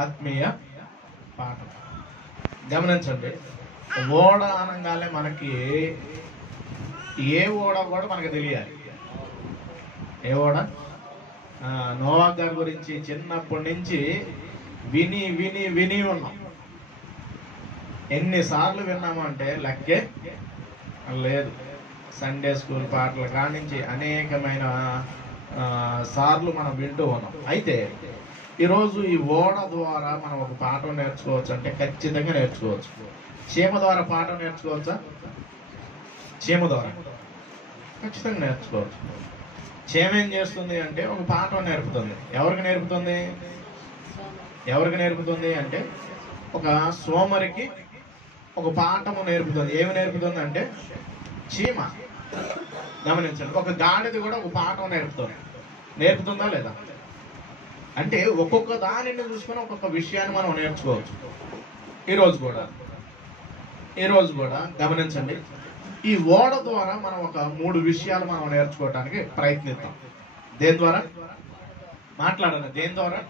ఆత్మీయ పాఠం. గమనించండి, ఓడ అనగానే మనకి ఏ ఓడ కూడా మనకు తెలియాలి. ఏ ఓడ? నోవా గారి గురించి చిన్నప్పటి నుంచి విని విని విని ఉన్నాం. ఎన్నిసార్లు విన్నామంటే లెక్కే లేదు. సండే స్కూల్ పాటల కానించి అనేకమైన సార్లు మనం వింటూ ఉన్నాం. అయితే ఈరోజు ఈ ఓడ ద్వారా మనం ఒక పాఠం నేర్చుకోవచ్చు అంటే ఖచ్చితంగా నేర్చుకోవచ్చు. చీమ ద్వారా పాఠం నేర్చుకోవచ్చా? చీమ ద్వారా ఖచ్చితంగా నేర్చుకోవచ్చు. చీమ ఏం చేస్తుంది అంటే ఒక పాఠం నేర్పుతుంది. ఎవరికి నేర్పుతుంది? ఎవరికి నేర్పుతుంది అంటే ఒక సోమరికి ఒక పాఠము నేర్పుతుంది. ఏమి నేర్పుతుంది అంటే చీమ. గమనించండి, ఒక గాడిద కూడా ఒక పాఠం నేర్పుతుందా లేదా? అంటే ఒక్కొక్క దానిని చూసుకొని ఒక్కొక్క విషయాన్ని మనం నేర్చుకోవచ్చు. ఈరోజు కూడా గమనించండి, ఈ ఓడ ద్వారా మనం ఒక 3 విషయాలు మనం నేర్చుకోవడానికి ప్రయత్నిద్దాం. దేని ద్వారా మాట్లాడాలి? దేని ద్వారా?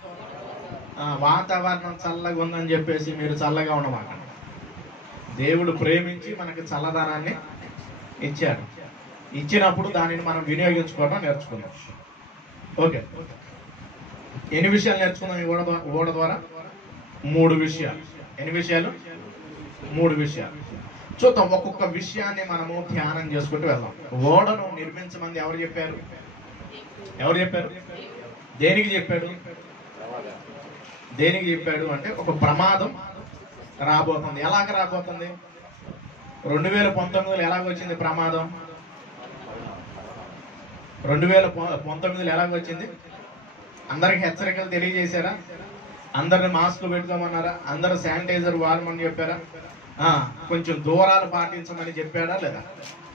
వాతావరణం చల్లగా ఉందని చెప్పేసి మీరు చల్లగా ఉండమాట. దేవుడు ప్రేమించి మనకి చల్లదనాన్ని ఇచ్చాడు. ఇచ్చినప్పుడు దానిని మనం వినియోగించుకోవడం నేర్చుకుందాం. ఓకే, ఎన్ని విషయాలు నేర్చుకుందాం ఈ ఓడ ద్వారా? 3 విషయాలు. ఎన్ని విషయాలు? 3 విషయాలు. చూద్దాం, ఒక్కొక్క విషయాన్ని మనము ధ్యానం చేసుకుంటూ వెళ్దాం. ఓడను నిర్మించమని ఎవరు చెప్పారు? దేనికి చెప్పాడు? దేనికి చెప్పాడు అంటే ఒక ప్రమాదం రాబోతుంది. ఎలాగ రాబోతుంది? 2019లో ఎలాగొచ్చింది ప్రమాదం? 2019లో ఎలాగొచ్చింది? అందరికి హెచ్చరికలు తెలియజేశారా? అందరిని మాస్క్ పెట్టుకోమన్నారా? అందరూ శానిటైజర్ వాడమని చెప్పారా? కొంచెం దూరాలు పాటించమని చెప్పాడా లేదా?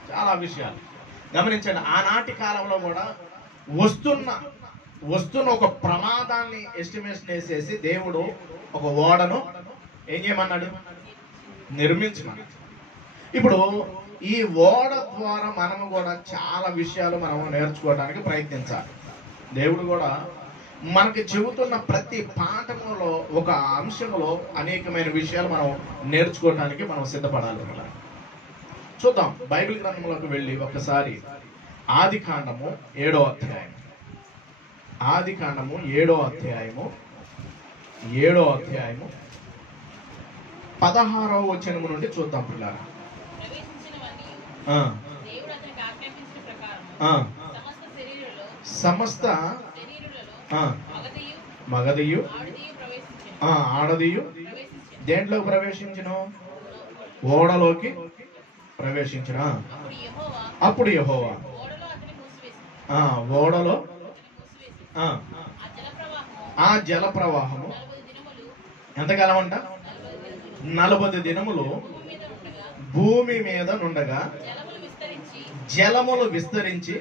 చాలా విషయాలు గమనించండి. ఆనాటి కాలంలో కూడా వస్తున్న ఒక ప్రమాదాన్ని ఎస్టిమేషన్ వేసేసి దేవుడు ఒక ఓడను ఏం చేయమన్నాడు? నిర్మించమన్నాడు. ఇప్పుడు ఈ ఓడ ద్వారా మనము కూడా చాలా విషయాలు మనము నేర్చుకోవడానికి ప్రయత్నించాలి. దేవుడు కూడా మనకి చెబుతున్న ప్రతి పాఠంలో ఒక అంశంలో అనేకమైన విషయాలు మనం నేర్చుకోవడానికి మనం సిద్ధపడాలి. చూద్దాం, బైబిల్ గ్రంథంలోకి వెళ్ళి ఒకసారి ఆదికాండము 7వ అధ్యాయం. ఆదికాండము 7వ అధ్యాయము 16వ వచనము నుండి చూద్దాం పిల్లలు. సమస్త మగదియు ఆడదియు దేంట్లో ప్రవేశించిన? ఓడలోకి ప్రవేశించిన. అప్పుడు యెహోవా ఓడలో ఆ జల ప్రవాహము ఎంతకాలం అంట? 40 దినములు భూమి మీద నుండగా జలములు విస్తరించి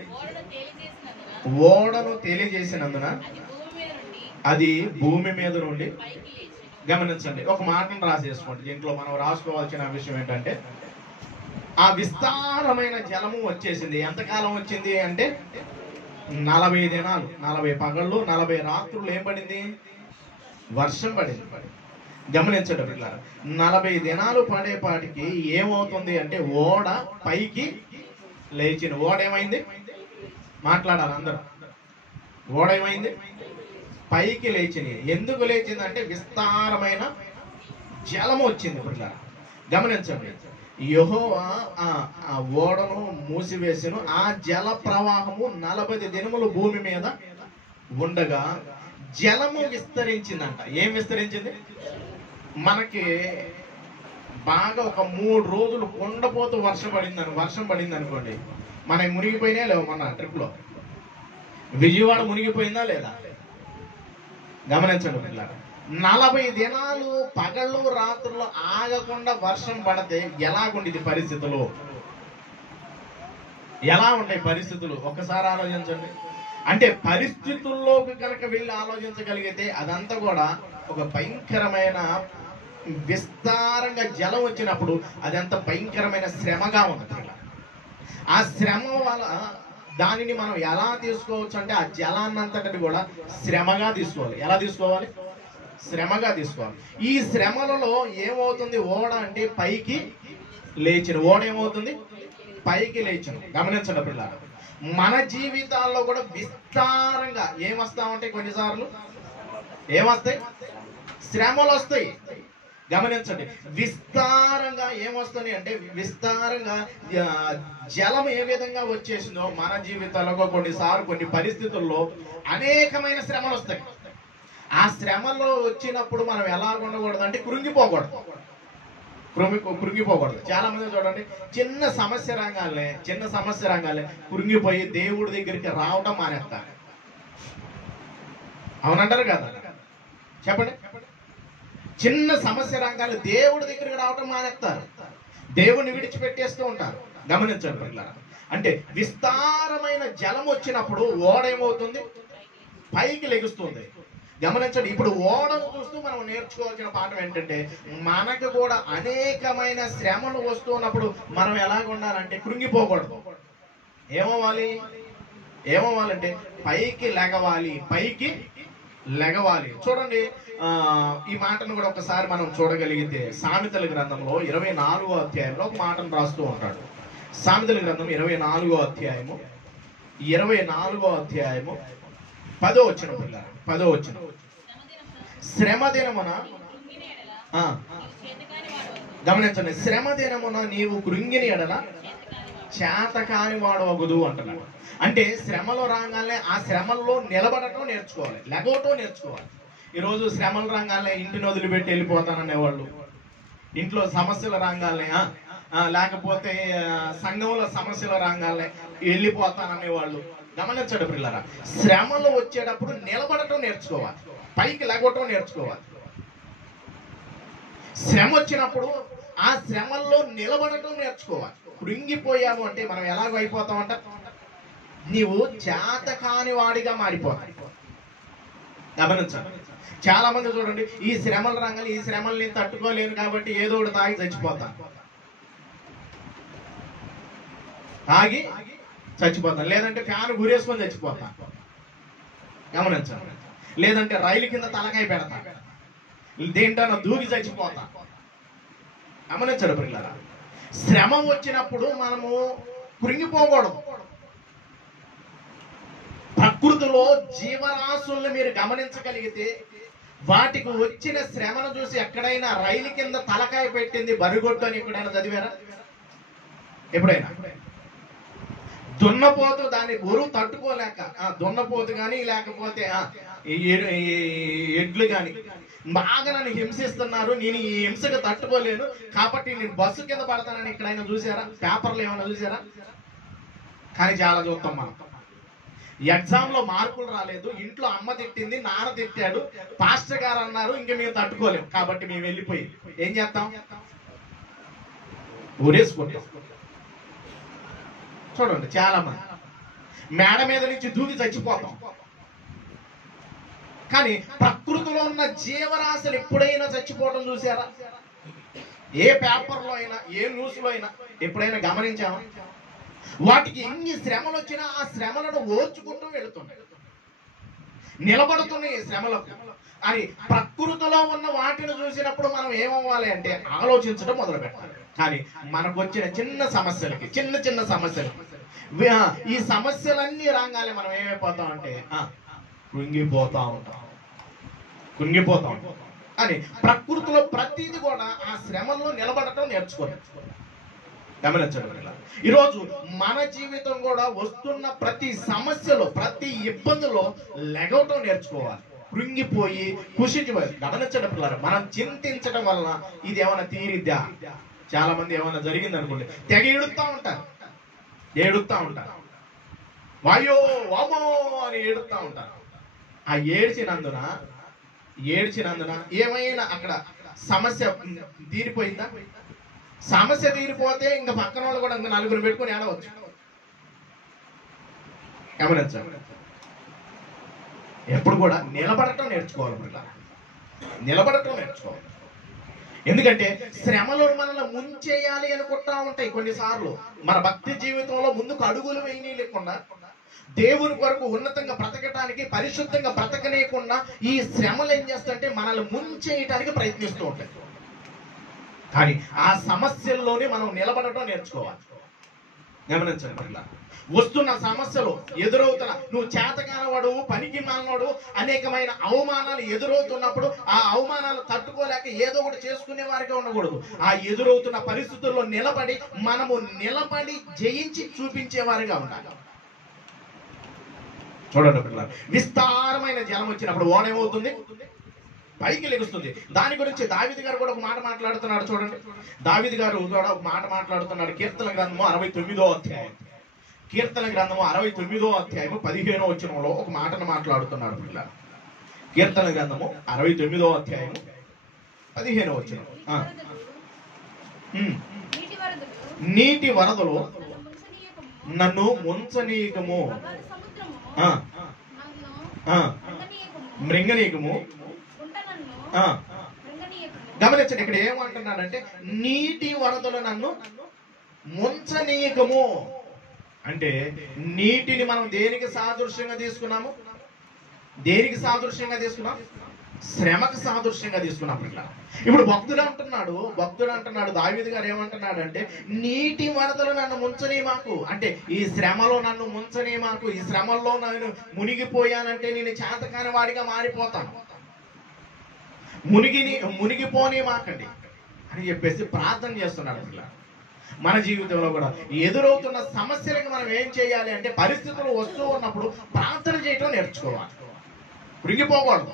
ఓడను తేలిచేసినందున అది భూమి మీద నుండి. గమనించండి, ఒక మాటను రాసేసుకోండి. దీంట్లో మనం రాసుకోవాల్సిన విషయం ఏంటంటే ఆ విస్తారమైన జలము వచ్చేసింది. ఎంతకాలం వచ్చింది అంటే 40 దినాలు, 40 పగళ్ళు 40 రాత్రులు ఏం పడింది? వర్షం పడింది. గమనించండి పిల్లలు, 40 దినాలు పడేపాటికి ఏమవుతుంది అంటే ఓడ పైకి లేచింది. ఓడ ఏమైంది? మాట్లాడాలి అందరూ. ఓడ ఏమైంది? పైకి లేచింది. ఎందుకు లేచింది అంటే విస్తారమైన జలము వచ్చింది. పిల్లలు గమనించండి, యెహోవా ఆ ఓడను మూసివేసెను. ఆ జల ప్రవాహము 40 దినములు భూమి మీద ఉండగా జలము విస్తరించిందంట. ఏం విస్తరించింది? మనకి బాగా ఒక 3 రోజులు కొండపోతూ వర్షం పడింది అనుకోండి, మనకి మునిగిపోయినా లేవు. మన ట్రిప్లో విజయవాడ మునిగిపోయిందా లేదా? గమనించండి పిల్లలు, 40 దినాలు పగళ్ళు రాత్రులు ఆగకుండా వర్షం పడితే ఎలాగుండేది పరిస్థితులు? ఎలా ఉంటాయి పరిస్థితులు? ఒక్కసారి ఆలోచించండి. అంటే పరిస్థితుల్లోకి కనుక వెళ్ళి ఆలోచించగలిగితే అదంతా కూడా ఒక భయంకరమైన విస్తారంగా జలం వచ్చినప్పుడు అదంతా భయంకరమైన శ్రమగా ఉంది. ఆ శ్రమ వల్ల దానిని మనం ఎలా తీసుకోవచ్చు అంటే ఆ జలాన్నంతటిని కూడా శ్రమగా తీసుకోవాలి. ఎలా తీసుకోవాలి? శ్రమగా తీసుకోవాలి. ఈ శ్రమలలో ఏమవుతుంది? ఓడ అంటే పైకి లేచిన ఓడ ఏమవుతుంది? పైకి లేచిన. గమనించండి పిల్లలు, మన జీవితాల్లో కూడా విస్తారంగా ఏమొస్తా ఉంటాయి? కొన్నిసార్లు ఏమొస్తాయి? శ్రమలు వస్తాయి. గమనించండి, విస్తారంగా ఏమొస్తుంది అంటే విస్తారంగా జలం ఏ విధంగా వచ్చేసిందో మన జీవితాల్లో కొన్నిసార్లు కొన్ని పరిస్థితుల్లో అనేకమైన శ్రమలు వస్తాయి. ఆ శ్రమలో వచ్చినప్పుడు మనం ఎలా ఉండకూడదు అంటే కృంగిపోకూడదు. చాలా మంది చూడండి, చిన్న సమస్య రంగాలే కృంగిపోయి దేవుడి దగ్గరికి రావడం మానేస్తారు. అవునంటారు కదా? చెప్పండి. చిన్న సమస్య రంగాలు దేవుడి దగ్గరికి రావటం మానేస్తారు, దేవుడిని విడిచిపెట్టేస్తూ ఉంటారు. గమనించండి పిల్లలు, అంటే విస్తారమైన జలం వచ్చినప్పుడు ఓడ ఏమవుతుంది? పైకి లెగుస్తుంది. గమనించండి, ఇప్పుడు ఓడను చూస్తూ మనం నేర్చుకోవాల్సిన పాఠం ఏంటంటే మనకు కూడా అనేకమైన శ్రమలు వస్తున్నప్పుడు మనం ఎలాగ ఉండాలంటే కృంగిపోకూడదు. ఏమవ్వాలంటే పైకి లెగవాలి. చూడండి, ఈ మాటను కూడా ఒకసారి మనం చూడగలిగితే సామెతల గ్రంథంలో 24వ అధ్యాయంలో ఒక మాటను రాస్తూ ఉంటాడు. సామెతల గ్రంథం 24వ అధ్యాయము 10వ వచనం పిల్లలు, 10వ వచనం. శ్రమ దినమున, గమనించండి, శ్రమ దినమున నీవు కృంగిని ఎడల చేతకాని వాడవగుదు అంటున్నాడు. అంటే శ్రమలో రాగానే ఆ శ్రమల్లో నిలబడటం నేర్చుకోవాలి, లెగవటం నేర్చుకోవాలి. ఈరోజు శ్రమలు రాగానే ఇంటిని వదిలిపెట్టి వెళ్ళిపోతాననేవాళ్ళు, ఇంట్లో సమస్యలు రాగానే లేకపోతే సంఘంలో సమస్యలు రాగానే వెళ్ళిపోతాననేవాళ్ళు. గమనించండి పిల్లరా, శ్రమలు వచ్చేటప్పుడు నిలబడటం నేర్చుకోవాలి, పైకి లెగవటం నేర్చుకోవాలి. శ్రమ వచ్చినప్పుడు ఆ శ్రమల్లో నిలబడటం నేర్చుకోవాలి. కృంగిపోయాము అంటే మనం ఎలాగో అయిపోతామంట, నీవు చేతకాని వాడిగా మారిపోతావు. గమనించాలి, చాలా మంది చూడండి, ఈ శ్రమల రంగాలు, ఈ శ్రమల్ని తట్టుకోలేను కాబట్టి ఏదో ఒకటి తాగి చచ్చిపోతాను, లేదంటే ఫ్యాన్ గురేసుకొని చచ్చిపోతాను. గమనించాలి, లేదంటే రైలు కింద తలకాయ పెడతా, దేంటో దూకి చచ్చిపోతా. గమనించడు పిల్లరా, శ్రమ వచ్చినప్పుడు మనము కృంగిపోకూడదు. ప్రకృతిలో జీవరాశుల్ని మీరు గమనించగలిగితే వాటికి వచ్చిన శ్రమను చూసి ఎక్కడైనా రైలు కింద తలకాయ పెట్టింది బరిగొడ్డు అని ఎక్కడైనా చదివారా? ఎప్పుడైనా? దున్నపోతు దాని బరువు తట్టుకోలేక, దున్నపోతు కానీ లేకపోతే ఎడ్లు కానీ బాగా నన్ను హింసిస్తున్నారు, నేను ఈ హింసకు తట్టుకోలేను కాబట్టి నేను బస్సు కింద పడతానని ఎక్కడైనా చూసారా? పేపర్లు ఏమైనా చూసారా? కానీ చాలా చూస్తాం మనం. ఎగ్జామ్ లో మార్కులు రాలేదు, ఇంట్లో అమ్మ తిట్టింది, నాన్న తిట్టాడు, పాస్టర్ గారు అన్నారు, ఇంక మేము తట్టుకోలేము కాబట్టి మేము వెళ్ళిపోయి ఏం చేస్తాం? ఊరేసుకుంటాం. చూడండి, చాలా మంది మేడ మీద నుంచి దూకి చచ్చిపోతాం. కానీ ప్రకృతిలో ఉన్న జీవరాశులు ఎప్పుడైనా చచ్చిపోవడం చూసారా? ఏ పేపర్లో అయినా, ఏ న్యూస్ లో అయినా ఎప్పుడైనా గమనించామా? వాటికి ఎన్ని శ్రమలు వచ్చినా ఆ శ్రమలను ఓర్చుకుంటూ వెళుతున్నాయి, నిలబడుతున్నాయి శ్రమలకు. అని ప్రకృతిలో ఉన్న వాటిని చూసినప్పుడు మనం ఏమవ్వాలి అంటే ఆలోచించడం మొదలు పెట్టాలి. కానీ మనకు వచ్చిన చిన్న సమస్యలకి ఈ సమస్యలన్నీ రాగానే మనం ఏమైపోతాం అంటే కృంగిపోతా ఉంటాం. అని ప్రకృతిలో ప్రతిదీ కూడా ఆ శ్రమల్లో నిలబడటం నేర్చుకోవాలి. గమనించండి, ఈరోజు మన జీవితం కూడా వస్తున్న ప్రతి సమస్యలో, ప్రతి ఇబ్బందులో లెగవటం నేర్చుకోవాలి. కృంగిపోయి కుషించిపోయి. గమనించండి పిల్లలు, మనం చింతించడం వలన ఇది ఏమైనా తీరిద్దా? చాలా మంది ఏమైనా జరిగింది అనుకోండి తెగ ఏడుస్తా ఉంటారు, వాయో వామో అని ఏడుస్తా ఉంటారు. ఆ ఏడ్చినందున ఏమైనా అక్కడ సమస్య తీరిపోయిందా? సమస్య తీరిపోతే ఇంకా పక్కన వాళ్ళు కూడా ఇంకా నలుగురు పెట్టుకుని ఏడవచ్చు. గమనించండి, ఎప్పుడు కూడా నిలబడటం నేర్చుకోవాలి. ఎందుకంటే శ్రమలు మనల్ని ముంచేయాలి అనుకుంటా ఉంటాయి. కొన్నిసార్లు మన భక్తి జీవితంలో ముందుకు అడుగులు వేయని లేకుండా దేవుని కొరకు ఉన్నతంగా బ్రతకటానికి, పరిశుద్ధంగా బ్రతకనేయకుండా ఈ శ్రమలు ఏం చేస్తాయంటే మనల్ని ముంచేయటానికి ప్రయత్నిస్తూ ఉంటాయి. కానీ ఆ సమస్యల్లోనే మనం నిలబడటం నేర్చుకోవాలి. గమనించండి, వస్తున్న సమస్యలు ఎదురవుతున్న, నువ్వు చేతకానవాడు, పనికి మాలినోడు, అనేకమైన అవమానాలు ఎదురవుతున్నప్పుడు ఆ అవమానాలు తట్టుకోలేక ఏదో ఒకటి చేసుకునే వారిగా ఉండకూడదు. ఆ ఎదురవుతున్న పరిస్థితుల్లో మనము నిలబడి జయించి చూపించేవారిగా ఉండాలి. చూడండి పిల్లలు, విస్తారమైన జలం వచ్చినప్పుడు ఓడేమవుతుంది? పైకి లెగుస్తుంది. దాని గురించి దావీదు గారు కూడా ఒక మాట మాట్లాడుతున్నాడు. చూడండి, దావీదు గారు కూడా ఒక మాట మాట్లాడుతున్నాడు. కీర్తన గ్రంథము 69వ అధ్యాయం, కీర్తన గ్రంథము 69వ అధ్యాయము 15వ వచనంలో ఒక మాటను మాట్లాడుతున్నాడు పిల్లలు. కీర్తన గ్రంథము 69వ అధ్యాయము 15వ వచనం. నీటి వరదలు నన్ను ముంచనీయకము, మృంగనీయకము. గమనించండి, ఇక్కడ ఏమంటున్నాడంటే నీటి వరదలు నన్ను ముంచనీయకము. అంటే నీటిని మనం దేనికి సాదృశ్యంగా తీసుకున్నాము? దేనికి సాదృశ్యంగా తీసుకున్నాం? శ్రమకు సాదృశ్యంగా తీసుకున్నాం. ఇప్పుడు భక్తుడు అంటున్నాడు దావీదు గారు ఏమంటున్నాడు అంటే నీటి వరదలు నన్ను ముంచనీ మాకు, అంటే ఈ శ్రమలో నన్ను ముంచనీ మాకు, ఈ శ్రమల్లో నేను మునిగిపోయానంటే నేను చేతకాని వాడిగా మారిపోతాను, మునిగిపోనీ మాకండి అని చెప్పేసి ప్రార్థన చేస్తున్నాడు. మన జీవితంలో కూడా ఎదురవుతున్న సమస్యలకు మనం ఏం చేయాలి అంటే పరిస్థితులు వస్తూ ఉన్నప్పుడు ప్రార్థన చేయటం నేర్చుకోవాలి. మునిగిపోకూడదు.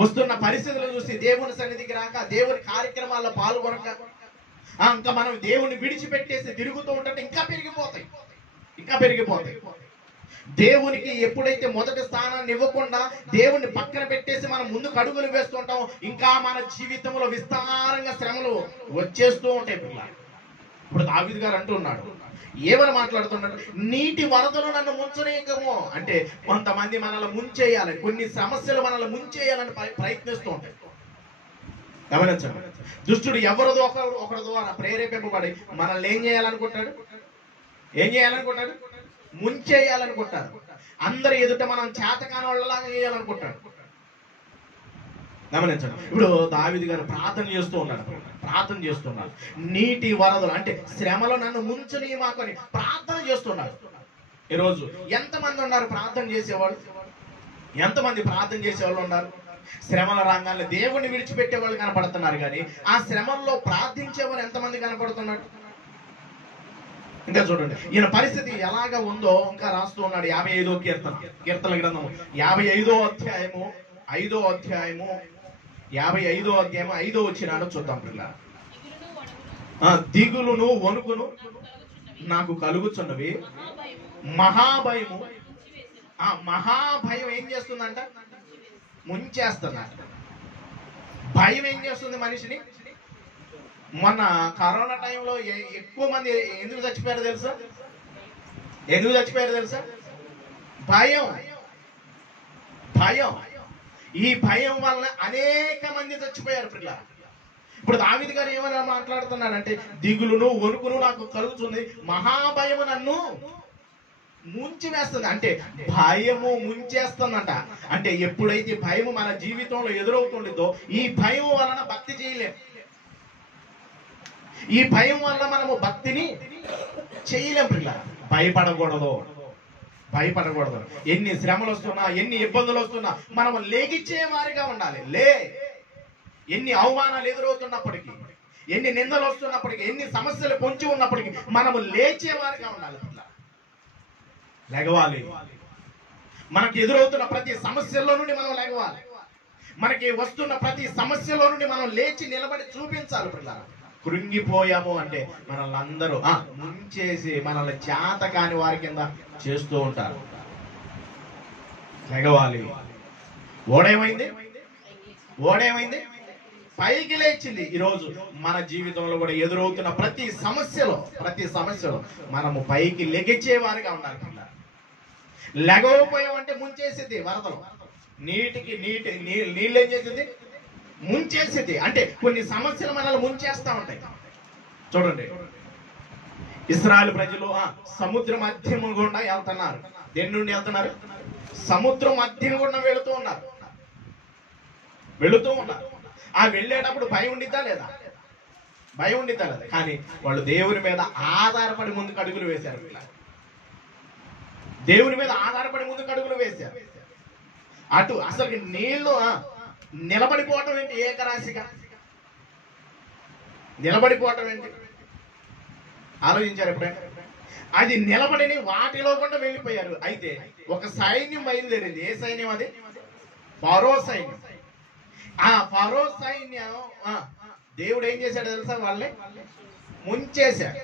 వస్తున్న పరిస్థితులను చూసి దేవుని సన్నిధికి రాక, దేవుని కార్యక్రమాల్లో పాల్గొనక, ఇంకా మనం దేవుని విడిచిపెట్టేసి తిరుగుతూ ఉంటే ఇంకా పెరిగిపోతాయి. దేవునికి ఎప్పుడైతే మొదటి స్థానాన్ని ఇవ్వకుండా దేవుణ్ణి పక్కన పెట్టేసి మనం ముందుకు అడుగులు వేస్తుంటాం, ఇంకా మన జీవితంలో విస్తారంగా శ్రమలు వచ్చేస్తూ ఉంటాయి పిల్లలు. ఇప్పుడు దావీదు గారు అంటున్నాడు, ఏమని మాట్లాడుతున్నాడు? నీటి వరదలు నన్ను ముంచనీయకము. అంటే కొంతమంది మనల్ని ముంచేయాలి, కొన్ని సమస్యలు మనల్ని ముంచేయాలని ప్రయత్నిస్తూ ఉంటాయి. గమనించండి, దుష్టుడు ఎవరిదో ఒకరి ద్వారా ప్రేరేపింపబడి మనల్ని ఏం చేయాలనుకుంటాడు? ముంచేయాలనుకుంటారు. అందరి ఎదుట మనం చేతకాని వాళ్ళలాగా చేయాలనుకుంటాడు. గమనించండి, ఇప్పుడు దావీదు గారు ప్రార్థన చేస్తున్నాడు. నీటి వరదలు అంటే శ్రమలో నన్ను ముంచని మాకు అని ప్రార్థన చేస్తున్నాడు. ఈరోజు ఎంతమంది ఉన్నారు ప్రార్థన చేసేవాళ్ళు? ఎంతమంది ప్రార్థన చేసేవాళ్ళు ఉన్నారు? శ్రమల రంగాల్లో దేవుణ్ణి విడిచిపెట్టే వాళ్ళు కనపడుతున్నారు, కానీ ఆ శ్రమల్లో ప్రార్థించేవారు ఎంతమంది కనపడుతున్నారు? ఇంకా చూడండి, ఈయన పరిస్థితి ఎలాగా ఉందో ఇంకా రాస్తూ ఉన్నాడు. 55వ కీర్తన గ్రంథము 55వ అధ్యాయము 5వ అధ్యాయము 55వ అధ్యాయము 5వ వచనాన్ని చూద్దాం పిల్లలు. దిగులును వణుకును నాకు కలుగుచున్నవి, మహాభయము. మహాభయం ఏం చేస్తుందంట? ముంచేస్తుందంట. భయం ఏం చేస్తుంది మనిషిని? మొన్న కరోనా టైంలో ఎక్కువ మంది ఎందుకు చచ్చిపోయారో తెలుసా? భయం. ఈ భయం వల్ల అనేక మంది చచ్చిపోయారు పిల్ల. ఇప్పుడు దావీదు గారు ఏమైనా మాట్లాడుతున్నాడంటే దిగులును వణుకును నాకు కలుగుతుంది, మహాభయము నన్ను ముంచి వేస్తుంది. అంటే భయము ముంచేస్తుందంట. అంటే ఎప్పుడైతే భయము మన జీవితంలో ఎదురవుతుండదో ఈ భయం వలన భక్తి చేయలేం. ఈ భయం వల్ల మనము భక్తిని చేయలేం పిల్ల. భయపడకూడదు. ఎన్ని శ్రమలు వస్తున్నా, ఎన్ని ఇబ్బందులు వస్తున్నా మనము లేగిచ్చే వారిగా ఉండాలి. ఎన్ని అవమానాలు ఎదురవుతున్నప్పటికీ, ఎన్ని నిందలు వస్తున్నప్పటికీ, ఎన్ని సమస్యలు పొంచి ఉన్నప్పటికీ మనము లేచేవారిగా ఉండాలి. లెగవాలి. మనకి ఎదురవుతున్న ప్రతి సమస్యలో నుండి మనం లెగవాలి. మనకి వస్తున్న ప్రతి సమస్యలో నుండి మనం లేచి నిలబడి చూపించాలి పిల్లలు. కృంగిపోయాము అంటే మనల్ని అందరూ ముంచేసి మనల్ని చేత కాని వారి కింద చేస్తూ ఉంటారు. లెగవాలి. ఓడేమైంది? పైకి లేచింది. ఈరోజు మన జీవితంలో కూడా ఎదురవుతున్న ప్రతి సమస్యలో మనము పైకి లెగిచ్చే వారిగా ఉండాలి. లెగవపోయామంటే ముంచేసింది వరదలు. నీళ్ళు ఏం చేసింది? ముంచేసింది. అంటే కొన్ని సమస్యలు మనల్ని ముంచేస్తా ఉంటాయి. చూడండి, ఇశ్రాయేలు ప్రజలు సముద్ర మధ్యము గుండా వెళ్తున్నారు. దేని నుండి వెళ్తున్నారు? సముద్రం మధ్యన కూడా వెళుతూ ఉన్నారు. ఆ వెళ్ళేటప్పుడు భయం ఉండిద్దా లేదా? భయం ఉండిద్దా లేదా? కానీ వాళ్ళు దేవుని మీద ఆధారపడి ముందుకు అడుగులు వేశారు. దేవుని మీద ఆధారపడి ముందుకు అడుగులు వేశారు. అటు అసలు నీళ్లు నిలబడిపోవటం ఏంటి? ఏకరాశిగా నిలబడిపోవటం ఏంటి? ఆలోచించారు ఎప్పుడైనా? అది నిలబడిని వాటిలో కూడా వెళ్ళిపోయారు. అయితే ఒక సైన్యం బయలుదేరింది. ఏ సైన్యం అది? ఫరో సైన్యం. ఆ ఫరో సైన్యం దేవుడు ఏం చేశాడు తెలుసా? వాళ్ళని ముంచేశాడు.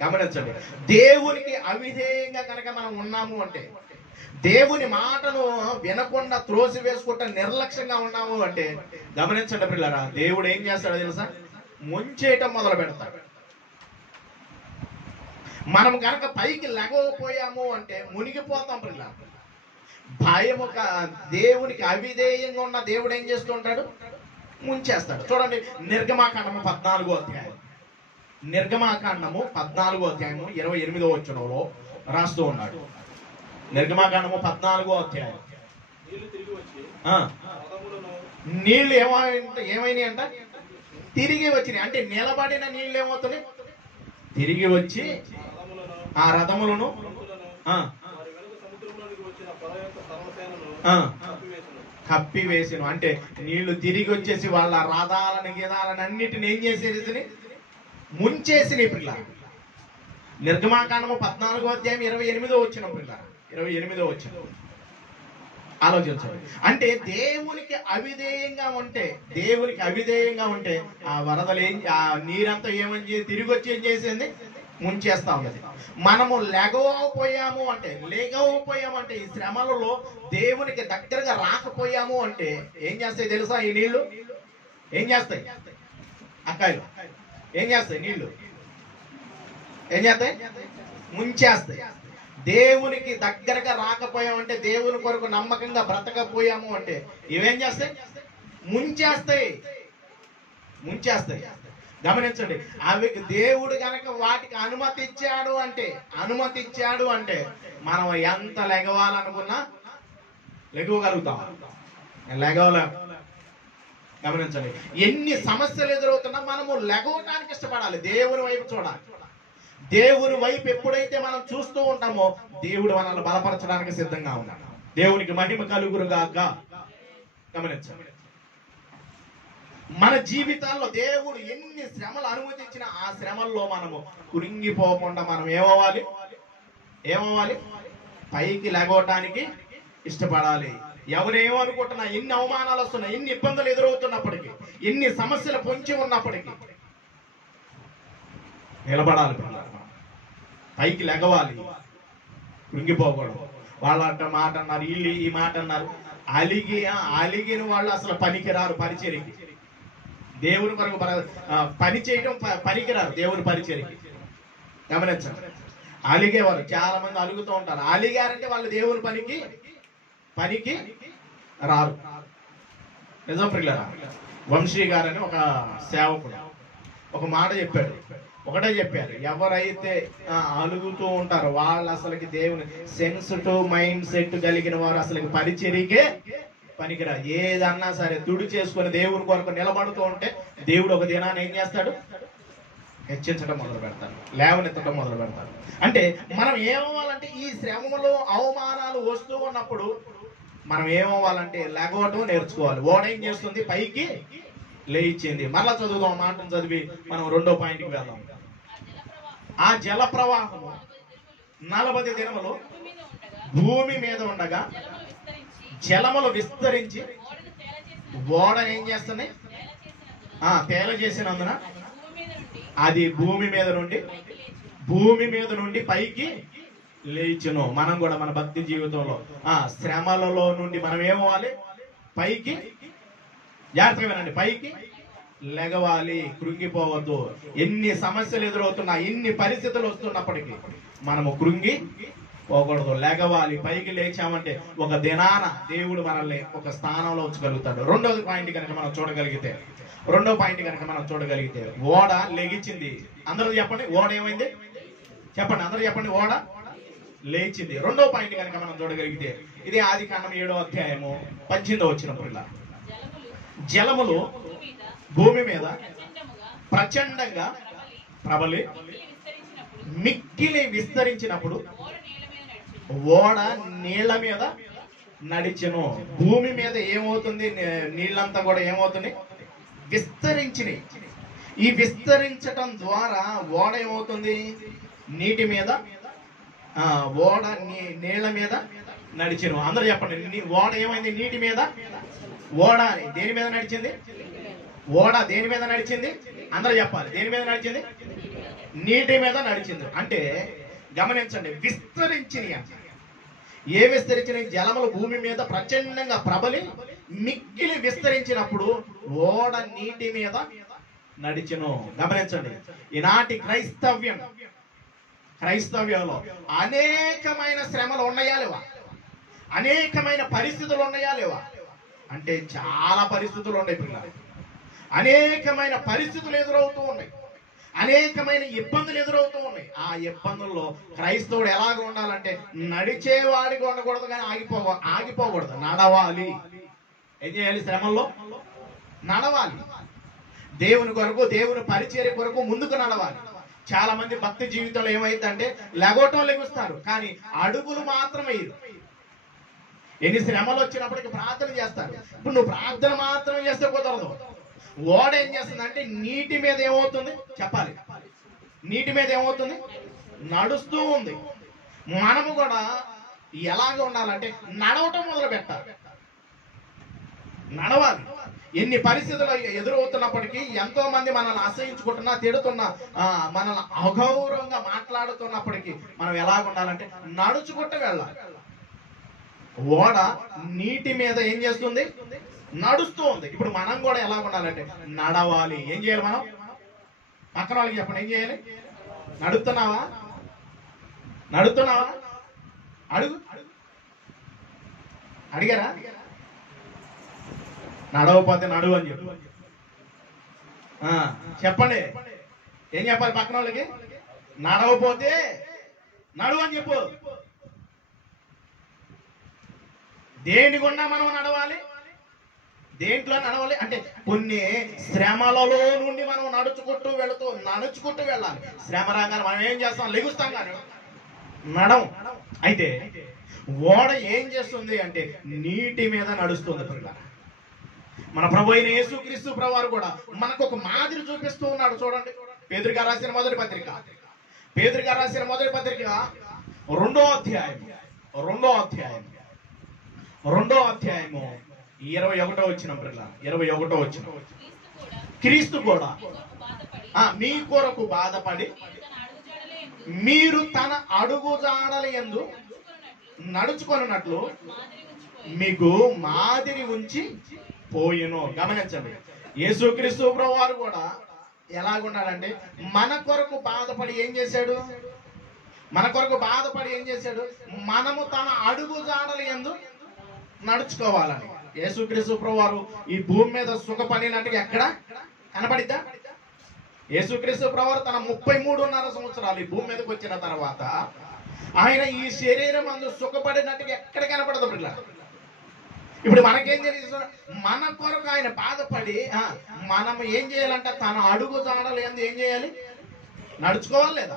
గమనించండి, దేవునికి అవిధేయంగా కనుక మనం ఉన్నాము అంటే, దేవుని మాటను వినకుండా త్రోసి వేసుకుంటా నిర్లక్ష్యంగా ఉన్నాము అంటే, గమనించండి పిల్లరా, దేవుడు ఏం చేస్తాడో తెలుసా? ముంచేయటం మొదలు పెడతాడు. మనం కనుక పైకి లెగవపోయాము అంటే మునిగిపోతాం పిల్ల. భయము దేవునికి అవిధేయంగా ఉన్న దేవుడు ఏం చేస్తూ ఉంటాడు? ముంచేస్తాడు. చూడండి, నిర్గమాకాండము 14వ అధ్యాయం. నిర్గమాకాండము 14వ అధ్యాయము 28వ వచనంలో రాస్తూ ఉన్నాడు. నిర్గమాకాండము 14వ అధ్యాయం. నీళ్లు ఏమైనాయి అంట? తిరిగి వచ్చినాయి. అంటే నిలబడిన నీళ్ళు ఏమవుతున్నాయి? తిరిగి వచ్చి ఆ రథములను కప్పివేసిను. అంటే నీళ్లు తిరిగి వచ్చేసి వాళ్ళ రథాలను గిదాలను అన్నిటిని ఏం చేసేసి ముంచేసిన పిల్ల. నిర్గమాకాండము 14వ అధ్యాయం 28వ వచనం పిల్ల. 28వ వచనం ఆలోచించాలి. అంటే దేవునికి అవిధేయంగా ఉంటే ఆ వరదలు ఆ నీరంతా ఏమని తిరిగి వచ్చి ఏం చేసింది? ముంచేస్తా ఉన్నది. మనము లేకపోయాము అంటే ఈ శ్రమలలో దేవునికి దగ్గరగా రాకపోయాము అంటే ఏం చేస్తాయి తెలుసా? ఈ నీళ్లు ఏం చేస్తాయి? అక్కాయలు ఏం చేస్తాయి? నీళ్లు ఏం చేస్తాయి? ముంచేస్తాయి. దేవునికి దగ్గరగా రాకపోయామంటే, దేవుని కొరకు నమ్మకంగా బ్రతకపోయాము అంటే ఇవేం చేస్తాయి? ముంచేస్తాయి. గమనించండి, అవి దేవుడు కనుక వాటికి అనుమతి ఇచ్చాడు అంటే మనం ఎంత లెగవాలనుకున్నా లెగవగలుగుతాం. లెగవలేం. గమనించండి, ఎన్ని సమస్యలు ఎదురవుతున్నా మనము లెగవటానికి ఇష్టపడాలి. దేవుని వైపు చూడాలి. దేవుని వైపు ఎప్పుడైతే మనం చూస్తూ ఉంటామో దేవుడు మనల్ని బలపరచడానికి సిద్ధంగా ఉన్నాడు. దేవునికి మహిమ కలుగురుగాక. గమనించండి, మన జీవితాల్లో దేవుడు ఎన్ని శ్రమలు అనుమతించినా ఆ శ్రమల్లో మనము కురింగిపోకుండా మనం ఏమవ్వాలి? పైకి లెగవటానికి ఇష్టపడాలి. ఎవరేమనుకుంటున్నా, ఎన్ని అవమానాలు వస్తున్నాయి, ఎన్ని ఇబ్బందులు ఎదురవుతున్నప్పటికీ, ఎన్ని సమస్యలు పొంచి ఉన్నప్పటికీ నిలబడాలి. పైకి లెగవాలి, కృంగిపోకూడదు. వాళ్ళు అంట మాట అన్నారు, వీళ్ళు ఈ మాట అన్నారు. అలిగిన వాళ్ళు అసలు పనికిరారు పరిచర్యకి. దేవుని కొరకు పని చేయడం పనికిరారు దేవుని పరిచర్యకి. గమనించండి, అలిగేవారు చాలా మంది అలుగుతూ ఉంటారు. అలిగారంటే వాళ్ళు దేవుని పనికి రారు. నిజం ప్రియులారా, వంశీ గారని ఒక సేవకుడు ఒక మాట చెప్పాడు. ఒకటే చెప్పారు, ఎవరైతే అలుగుతూ ఉంటారో వాళ్ళు అసలుకి దేవుని సెన్సిటివ్ మైండ్ సెట్ కలిగిన వారు అసలు పరిచర్యకే పనికిరా. ఏదన్నా సరే తుడి చేసుకుని దేవుని కొరకు నిలబడుతూ ఉంటే దేవుడు ఒక దినాన్ని ఏం చేస్తాడు? హెచ్చించడం మొదలు పెడతాడు, లేవనెత్తడం మొదలు పెడతాడు. అంటే మనం ఏమవ్వాలంటే, ఈ శ్రమలు అవమానాలు వస్తూ ఉన్నప్పుడు మనం ఏమవ్వాలంటే లెగవటం నేర్చుకోవాలి. ఓడేం చేస్తుంది? పైకి లేచింది. మరలా చదువుదాం, మాటను చదివి మనం 2వ పాయింట్కి వెళ్దాం. ఆ జల ప్రవాహము 40 దినములు భూమి మీద ఉండగా జలములు విస్తరించి ఓడను ఏం చేస్తున్నాయి? తేల చేసినందున అది భూమి మీద నుండి పైకి లేచును. మనం కూడా మన భక్తి జీవితంలో శ్రమలలో నుండి మనం ఏమవ్వాలి? పైకి, జాగ్రత్తగా వినండి, పైకి లెగవాలి, కృంగిపోవద్దు. ఎన్ని సమస్యలు ఎదురవుతున్నా, ఎన్ని పరిస్థితులు వస్తున్నప్పటికీ మనము కృంగి పోకూడదు, లెగవాలి. పైకి లేచామంటే ఒక దినాన దేవుడు మనల్ని ఒక స్థానంలో ఉంచగలుగుతాడు. 2వ పాయింట్ కనుక మనం చూడగలిగితే ఓడ లెగిచింది. అందరూ చెప్పండి, ఓడ ఏమైంది? చెప్పండి, అందరూ చెప్పండి. ఓడ లేచింది. రెండో పాయింట్ కనుక మనం చూడగలిగితే ఇది ఆదికాండం 7వ అధ్యాయము 18వ వచనం. ఇలా జలములు భూమి మీద ప్రచండంగా ప్రబలి మిక్కిలి విస్తరించినప్పుడు ఓడ నీళ్ల మీద నడిచెను. భూమి మీద ఏమవుతుంది? నీళ్ళంతా కూడా ఏమవుతుంది? విస్తరించినాయి. ఈ విస్తరించటం ద్వారా ఓడ ఏమవుతుంది? నీటి మీద, ఓడ నీళ్ల మీద నడిచెను. అందరూ చెప్పండి, ఓడ ఏమైంది? నీటి మీద. ఓడ దేని మీద నడిచింది? ఓడ దేని మీద నడిచింది? అందరూ చెప్పాలి. దేని మీద నడిచింది? నీటి మీద నడిచింది. అంటే గమనించండి, విస్తరించినాయి. ఏ విస్తరించినాయి? జలములు భూమి మీద ప్రచండంగా ప్రబలి మిక్కిలి విస్తరించినప్పుడు ఓడ నీటి మీద నడిచెను. గమనించండి, ఈనాటి క్రైస్తవ్యంలో అనేకమైన శ్రమలు ఉన్నాయా లేవా? అనేకమైన పరిస్థితులు ఉన్నాయా లేవా? అంటే చాలా పరిస్థితులు ఉన్నాయి పిల్లలు. అనేకమైన పరిస్థితులు ఎదురవుతూ ఉన్నాయి, అనేకమైన ఇబ్బందులు ఎదురవుతూ ఉన్నాయి. ఆ ఇబ్బందుల్లో క్రైస్తవుడు ఎలాగ ఉండాలంటే నడిచేవాడికి ఉండకూడదు, కానీ ఆగిపోకూడదు, నడవాలి. ఏం చేయాలి? శ్రమల్లో నడవాలి. దేవుని కొరకు, దేవుని పరిచర్య కొరకు ముందుకు నడవాలి. చాలా మంది భక్తి జీవితంలో ఏమైందంటే లెగుస్తారు, కానీ అడుగులు మాత్రం వేయరు. ఎన్ని శ్రమలు వచ్చినప్పటికీ ప్రార్థన చేస్తారు. ఇప్పుడు నువ్వు ప్రార్థన మాత్రం చేస్తే కుదరదు. ఓడ ఏం చేస్తుందంటే నీటి మీద ఏమవుతుంది? చెప్పాలి. నీటి మీద ఏమవుతుంది? నడుస్తూ ఉంది. మనము కూడా ఎలాగ ఉండాలంటే నడవటం మొదలు పెట్టాలి, నడవాలి. ఎన్ని పరిస్థితులు ఎదురవుతున్నప్పటికీ, ఎంతో మంది మనల్ని అసహించుకుంటున్నా, తిడుతున్నా, మనల్ని అగౌరవంగా మాట్లాడుతున్నప్పటికీ మనం ఎలాగ ఉండాలంటే నడుచుకుంటూ వెళ్ళాలి. ఓడ నీటి మీద ఏం చేస్తుంది? నడుస్తూ ఉంది. ఇప్పుడు మనం కూడా ఎలా ఉండాలంటే నడవాలి. ఏం చేయాలి? మనం పక్కన వాళ్ళకి చెప్పండి, ఏం చేయాలి? నడుస్తున్నావా? అడుగు. అడిగారా? నడవపోతే నడువు అని చెప్పు. చెప్పండి, ఏం చెప్పాలి పక్కన వాళ్ళకి? నడవపోతే నడువు అని చెప్పు. దేని గుండా మనం నడవాలి? దేంట్లో నడవాలి అంటే కొన్ని శ్రమలలో నుండి మనం నడుచుకుంటూ వెళ్ళాలి. శ్రమ రాగానే మనం ఏం చేస్తాం? లెగుస్తాం, కానీ నడవం. అయితే ఓడ ఏం చేస్తుంది అంటే నీటి మీద నడుస్తుంది. మన ప్రభు అయిన యేసుక్రీస్తు ప్రభువారు కూడా మనకు ఒక మాదిరి చూపిస్తూ ఉన్నాడు. చూడండి, పేతురు గారు రాసిన మొదటి పత్రిక 2వ అధ్యాయము 21వ వచనం. 21వ వచనం. క్రీస్తు కూడా మీ కొరకు బాధపడి మీరు తన అడుగుజాడల యందు నడుచుకొనున్నట్లు మీకు మాదిరి ఉంచి పోయెను. గమనించండి, యేసుక్రీస్తు ప్రభువారు కూడా ఎలాగున్నాడంటే మన కొరకు బాధపడి ఏం చేశాడు? మనము తన అడుగుజాడల యందు నడుచుకోవాలని. యేసుక్రీస్తు ప్రభువారు ఈ భూమి మీద సుఖపడినట్టుగా ఎక్కడ కనపడిద్దా? యేసుక్రీస్తు ప్రభువారు తన 33.5 సంవత్సరాలు ఈ భూమి మీదకి వచ్చిన తర్వాత ఆయన ఈ శరీరం అందు సుఖపడినట్టుగా ఎక్కడ కనపడదు పిల్ల. ఇప్పుడు మనకేం తెలియదు? మన కొరకు ఆయన బాధపడి మనం ఏం చేయాలంటే తన అడుగు జాడలు ఏం చేయాలి? నడుచుకోవాలి లేదా?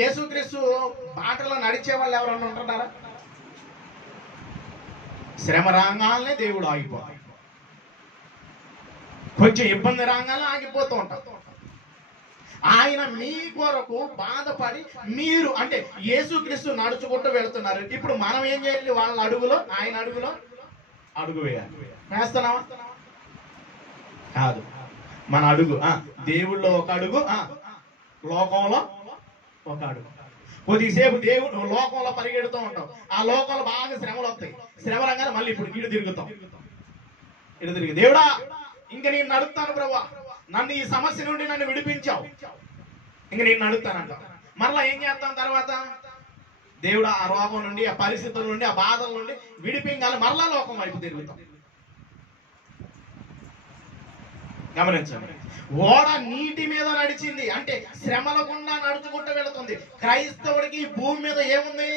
యేసుక్రీస్తు బాటలో నడిచే వాళ్ళు ఎవరన్నా ఉంటున్నారా? శ్రమ రాగానే దేవుడు ఆగిపోతాడు, కొంచెం ఇబ్బంది రాగానే ఆగిపోతూ ఉంటాం. ఆయన మీ కొరకు బాధపడి మీరు అంటే యేసుక్రీస్తు నడుచుకుంటూ వెళ్తున్నారు. ఇప్పుడు మనం ఏం చేయాలి? వాళ్ళ అడుగులో, ఆయన అడుగులో అడుగు వేస్తున్నావా? కాదు. మన అడుగు దేవుళ్ళో ఒక అడుగు, లోకంలో ఒక అడుగు. కొద్దిసేపు దేవుడు లోకంలో పరిగెడుతూ ఉంటాం, ఆ లోకంలో బాగా శ్రమలు వస్తాయి. శ్రమ రంగానే మళ్ళీ ఇప్పుడు ఇటు తిరిగి దేవుడా ఇంక నేను నడుస్తాను ప్రభువా, నన్ను ఈ సమస్య నుండి నన్ను విడిపించావు, ఇంక నేను నడుస్తానంట. మరలా ఏం చేస్తాం? తర్వాత దేవుడు ఆ రోగం నుండి, ఆ పరిస్థితుల నుండి, ఆ బాధల నుండి విడిపించాలి. మరలా లోకం వైపు తిరుగుతాం. గమనించండి. ఓడ నీటి మీద నడిచింది అంటే శ్రమల గుండా నడుచుకుంటూ వెళుతుంది. క్రైస్తవుడికి ఈ భూమి మీద ఏముంది?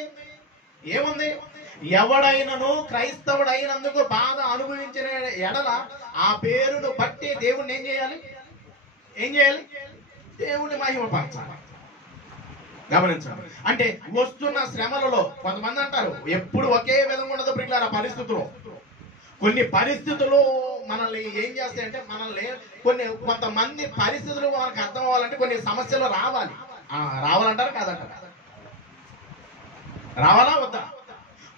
ఎవడైనను క్రైస్తవుడు అయినందుకు బాధ అనుభవించిన ఎడల ఆ పేరును బట్టి దేవుణ్ణి ఏం చేయాలి? దేవుని మహిమపరచాలి. గమనించాలి. అంటే వస్తున్న శ్రమలలో కొంతమంది అంటారు ఎప్పుడు ఒకే విధంగా ఉండదు ప్రియులారా. పరిస్థితులు, కొన్ని పరిస్థితులు మనల్ని ఏం చేస్తాయంటే కొంతమంది పరిస్థితులు మనకు అర్థం అవ్వాలంటే కొన్ని సమస్యలు రావాలంటారు కాదంటారు? రావాలా వద్దా?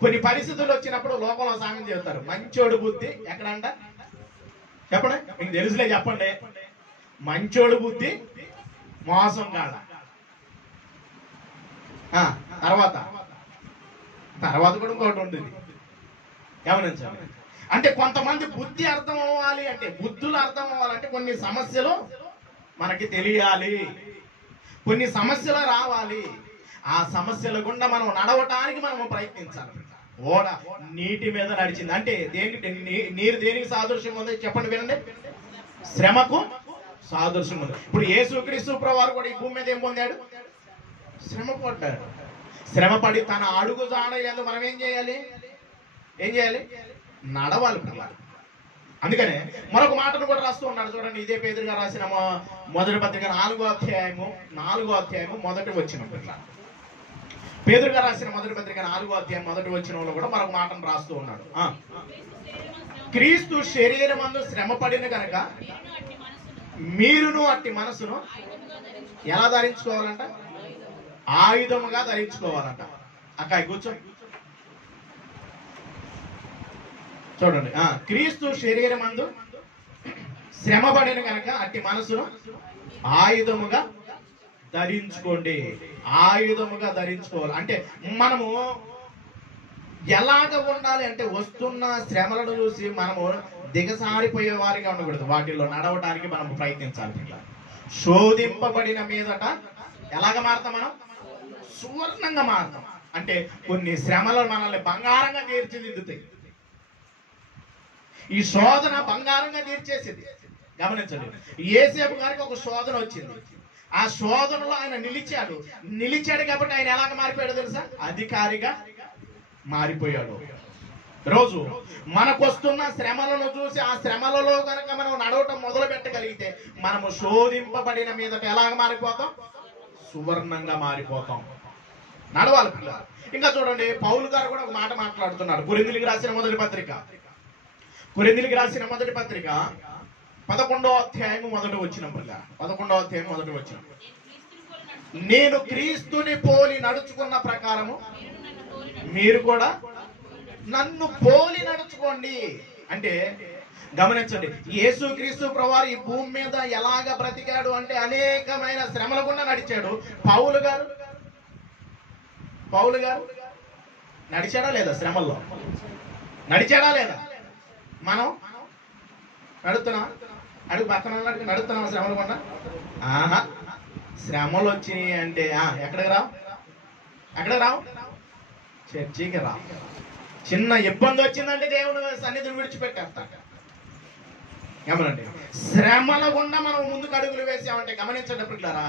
కొన్ని పరిస్థితులు వచ్చినప్పుడు లోకంలో సాంగం చెబుతారు, మంచోడు బుద్ధి ఎక్కడంట చెప్పండి, మీకు తెలుసులే చెప్పండి. మంచోడు బుద్ధి మోసం కాడ. తర్వాత కూడా ఇంకోటి ఉంటుంది, గమనించాలి. అంటే కొంతమంది బుద్ధి అర్థం అవ్వాలి అంటే, బుద్ధులు అర్థం అవ్వాలంటే కొన్ని సమస్యలు మనకి తెలియాలి, కొన్ని సమస్యలు రావాలి. ఆ సమస్యల గుండా మనం నడవటానికి మనం ప్రయత్నించాలి. ఓడ నీటి మీద నడిచింది అంటే నీరు దేనికి సాదృశ్యం ఉంది చెప్పండి, వినండి. శ్రమకు సాదృశ్యం ఉంది. ఇప్పుడు యేసుక్రీస్తు ప్రభువారు కూడా ఈ భూమి మీద ఏం పొందాడు? శ్రమ పడ్డాడు. శ్రమపడి తన అడుగు జాడలేదు మనం ఏం చేయాలి? నడవాలి పిల్లలు. అందుకనే మరొక మాటను కూడా రాస్తూ ఉన్నాడు చూడండి. ఇదే పేతురు గారు రాసిన మొదటి పత్రిక 4వ అధ్యాయము మొదటి వచనం. పేతురు గారు రాసిన మొదటి పత్రిక 4వ అధ్యాయం మొదటి వచనంలో కూడా మరొక మాటను రాస్తూ ఉన్నాడు. క్రీస్తు శరీరమందు శ్రమ పడిన కనుక మీరును అట్టి మనసును ఎలా ధరించుకోవాలంట? ఆయుధముగా ధరించుకోవాలంట. అక్క కూర్చో చూడండి. క్రీస్తు శరీరమందు శ్రమ పడిన కనుక అట్టి మనసును ఆయుధముగా ధరించుకోండి. ఆయుధముగా ధరించుకోవాలి అంటే మనము ఎలాగ ఉండాలి అంటే, వస్తున్న శ్రమలను చూసి మనము దిగసారిపోయే వారిగా ఉండకూడదు. వాటిల్లో నడవడానికి మనం ప్రయత్నించాలి. శోధింపబడిన మీదట ఎలాగ మారుతాం? మనం సువర్ణంగా మారుతాం. అంటే కొన్ని శ్రమలు మనల్ని బంగారంగా తీర్చిదిద్దుతాయి. ఈ శోధన బంగారంగా తీర్చేసింది. గమనించండి, యేసేపు గారికి ఒక శోధన వచ్చింది. ఆ శోధనలో ఆయన నిలిచాడు కాబట్టి ఆయన ఎలాగ మారిపోయాడో తెలుసా? అధికారిగా మారిపోయాడు. రోజు మనకు వస్తున్న శ్రమలను చూసి ఆ శ్రమలలో కనుక మనం నడవటం మొదలు పెట్టగలిగితే మనము శోధింపబడిన మీదట ఎలాగ మారిపోతాం? సువర్ణంగా మారిపోతాం. నడవాలి పిల్లలు. ఇంకా చూడండి, పౌలు గారు కూడా ఒక మాట మాట్లాడుతున్నారు. కొరింథీయులకు రాసిన మొదటి పత్రిక 11వ అధ్యాయం మొదటి వచనం. 11వ అధ్యాయం మొదటి వచనం. నేను క్రీస్తుని పోలి నడుచుకున్న ప్రకారము మీరు కూడా నన్ను పోలి నడుచుకోండి. అంటే గమనించండి, యేసుక్రీస్తు ప్రభువారు ఈ భూమి మీద ఎలాగ బ్రతికాడు అంటే అనేకమైన శ్రమల గుండా నడిచాడు. పౌలు గారు నడిచాడా లేదా? శ్రమల్లో నడిచాడా లేదా? మనం నడుస్తున్నాం? అడుగు పక్కన నడుస్తున్నాం శ్రమలు గుండా? శ్రమలు వచ్చినాయి అంటే ఎక్కడికి రావు? చర్చికి రావు. చిన్న ఇబ్బంది వచ్చిందంటే దేవుని సన్నిధిని విడిచిపెట్టేస్తాడు. గమనండి, శ్రమల గుండా మనం ముందుకు అడుగులు వేసామంటే గమనించండి పిల్లరా,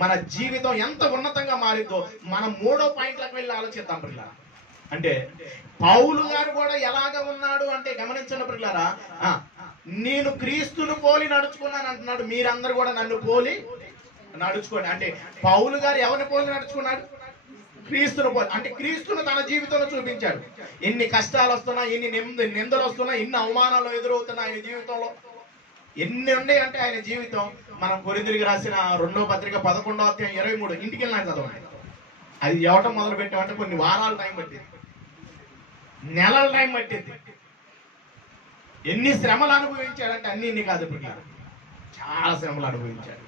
మన జీవితం ఎంత ఉన్నతంగా మారిందో మనం 3వ పాయింట్లకు వెళ్ళి ఆలోచిద్దాం పిల్లరా. అంటే పౌలు గారు కూడా ఎలాగ ఉన్నాడు అంటే గమనించండి పిల్లరా, నేను క్రీస్తును పోలి నడుచుకున్నాను అంటున్నాడు. మీరందరూ కూడా నన్ను పోలి నడుచుకోండి. అంటే పౌలు గారు ఎవరిని పోలి నడుచుకున్నాడు? క్రీస్తును పోలి. అంటే క్రీస్తును తన జీవితంలో చూపించాడు. ఎన్ని కష్టాలు వస్తున్నా, ఎన్ని నిందలు వస్తున్నా, ఎన్ని అవమానాలు ఎదురవుతున్నా ఆయన జీవితంలో ఎన్ని ఉన్నాయి అంటే ఆయన జీవితం. మనం కొరింథీయులకు రాసిన 2వ పత్రిక 11వ అధ్యాయం 23 ఇంటికి వెళ్ళినా చదవండి. అది ఇవ్వటం మొదలు పెట్టామంటే కొన్ని వారాలు టైం పట్టింది, నెలల టైం పట్టింది. ఎన్ని శ్రమలు అనుభవించాడంటే అన్ని కాదు పిల్లలు, చాలా శ్రమలు అనుభవించాడు.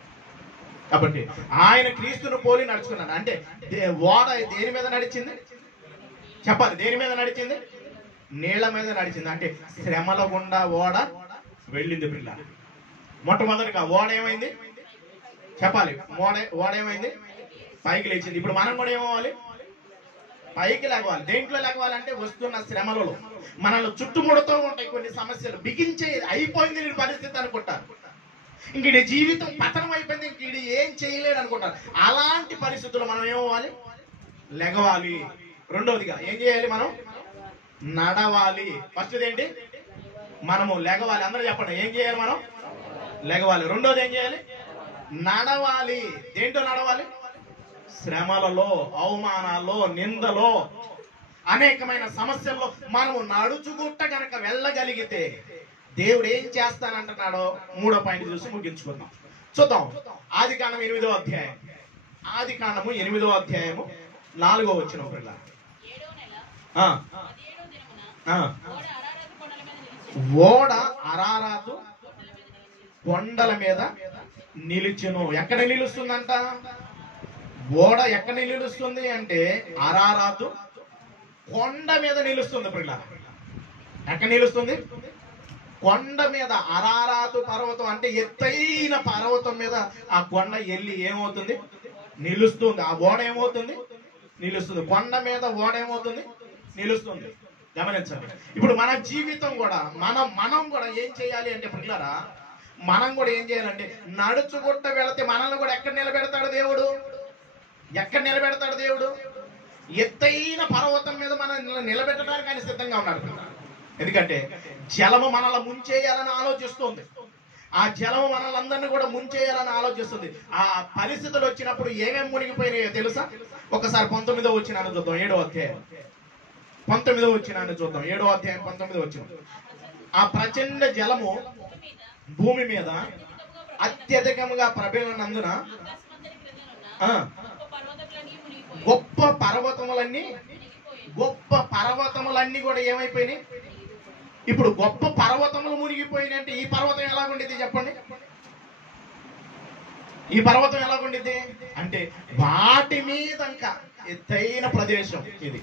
కాబట్టి ఆయన క్రీస్తును పోలి నడుచుకున్నాడు. అంటే ఓడ దేని మీద నడిచింది చెప్పాలి? దేని మీద నడిచింది? నీళ్ల మీద నడిచింది. అంటే శ్రమల గుండా ఓడ వెళ్ళింది పిల్ల. మొట్టమొదటిగా ఓడ ఏమైంది చెప్పాలి? ఓడ ఏమైంది? పైకి లేచింది. ఇప్పుడు మనం కూడా ఏమవ్వాలి? పైకి లెగవాలి. దేంట్లో లెగవాలంటే వస్తున్న శ్రమలలో మనల్ని చుట్టుముడుతూ ఉంటాయి కొన్ని సమస్యలు. బిగించే అయిపోయింది నీ పరిస్థితి అనుకుంటారు. ఇంక నీ జీవితం పతనం అయిపోయింది, ఇంక ఇది ఏం చేయలేడు అనుకుంటారు. అలాంటి పరిస్థితుల్లో మనం ఏమవ్వాలి? లెగవాలి. రెండవదిగా ఏం చేయాలి? మనం నడవాలి. ఫస్ట్ ఏంటి? మనము లెగవాలి. అందరూ చెప్పండి, ఏం చేయాలి? మనం లెగవాలి. రెండోది ఏం చేయాలి? నడవాలి. దేంటో నడవాలి? శ్రమలలో, అవమానాల్లో, నిందలో, అనేకమైన సమస్యల్లో మనము నడుచుకుంట కనుక వెళ్ళగలిగితే దేవుడు ఏం చేస్తానంటున్నాడో 3వ పాయింట్ చూసి ముగించుకుందాం. చూద్దాం. ఆదికాండం 8వ అధ్యాయం. ఆదికాండము 8వ అధ్యాయము 4వ వచనం. ఓడ అరారాతు కొండల మీద నిలిచెను. ఎక్కడ నిలుస్తుందంట? ఓడ ఎక్కడ నిలుస్తుంది అంటే అరారాతు కొండ మీద నిలుస్తుంది. పిల్ల ఎక్కడ నిలుస్తుంది? కొండ మీద. అరారాతు పర్వతం అంటే ఎత్తైన పర్వతం మీద ఆ కొండ వెళ్ళి ఏమవుతుంది? నిలుస్తుంది. ఆ ఓడ ఏమవుతుంది? నిలుస్తుంది. కొండ మీద ఓడ ఏమవుతుంది? నిలుస్తుంది. గమనించండి. ఇప్పుడు మన జీవితం కూడా మనం కూడా ఏం చేయాలి అంటే పిల్లరా, మనం కూడా ఏం చేయాలంటే నడుచుకుంట వెళితే మనల్ని కూడా ఎక్కడ నిలబెడతాడు దేవుడు? ఎక్కడ నిలబెడతాడు దేవుడు? ఎత్తైన పర్వతం మీద మనం నిలబెట్టడానికి ఆయన సిద్ధంగా ఉన్నాడు. ఎందుకంటే జలము మనల్ని ముంచేయాలని ఆలోచిస్తుంది. ఆ జలము మనల్ని కూడా ముంచేయాలని ఆలోచిస్తుంది. ఆ పరిస్థితులు వచ్చినప్పుడు ఏమేమి మునిగిపోయినాయో తెలుసా? ఒకసారి 19వ వచనాన్ని చూద్దాం. 7వ అధ్యాయం 19వ వచనాన్ని చూద్దాం. 7వ అధ్యాయం 19వ వచనం. ఆ ప్రచండ జలము భూమి మీద అత్యధికముగా ప్రబలినందున గొప్ప పర్వతములన్నీ కూడా ఏమైపోయినాయి? ఇప్పుడు గొప్ప పర్వతములు మునిగిపోయినాయి అంటే ఈ పర్వతం ఎలాగుండిద్ది చెప్పండి? ఈ పర్వతం ఎలాగుండిద్ది అంటే వాటి మీద ఇంకా ఎత్తైన ప్రదేశం ఇది.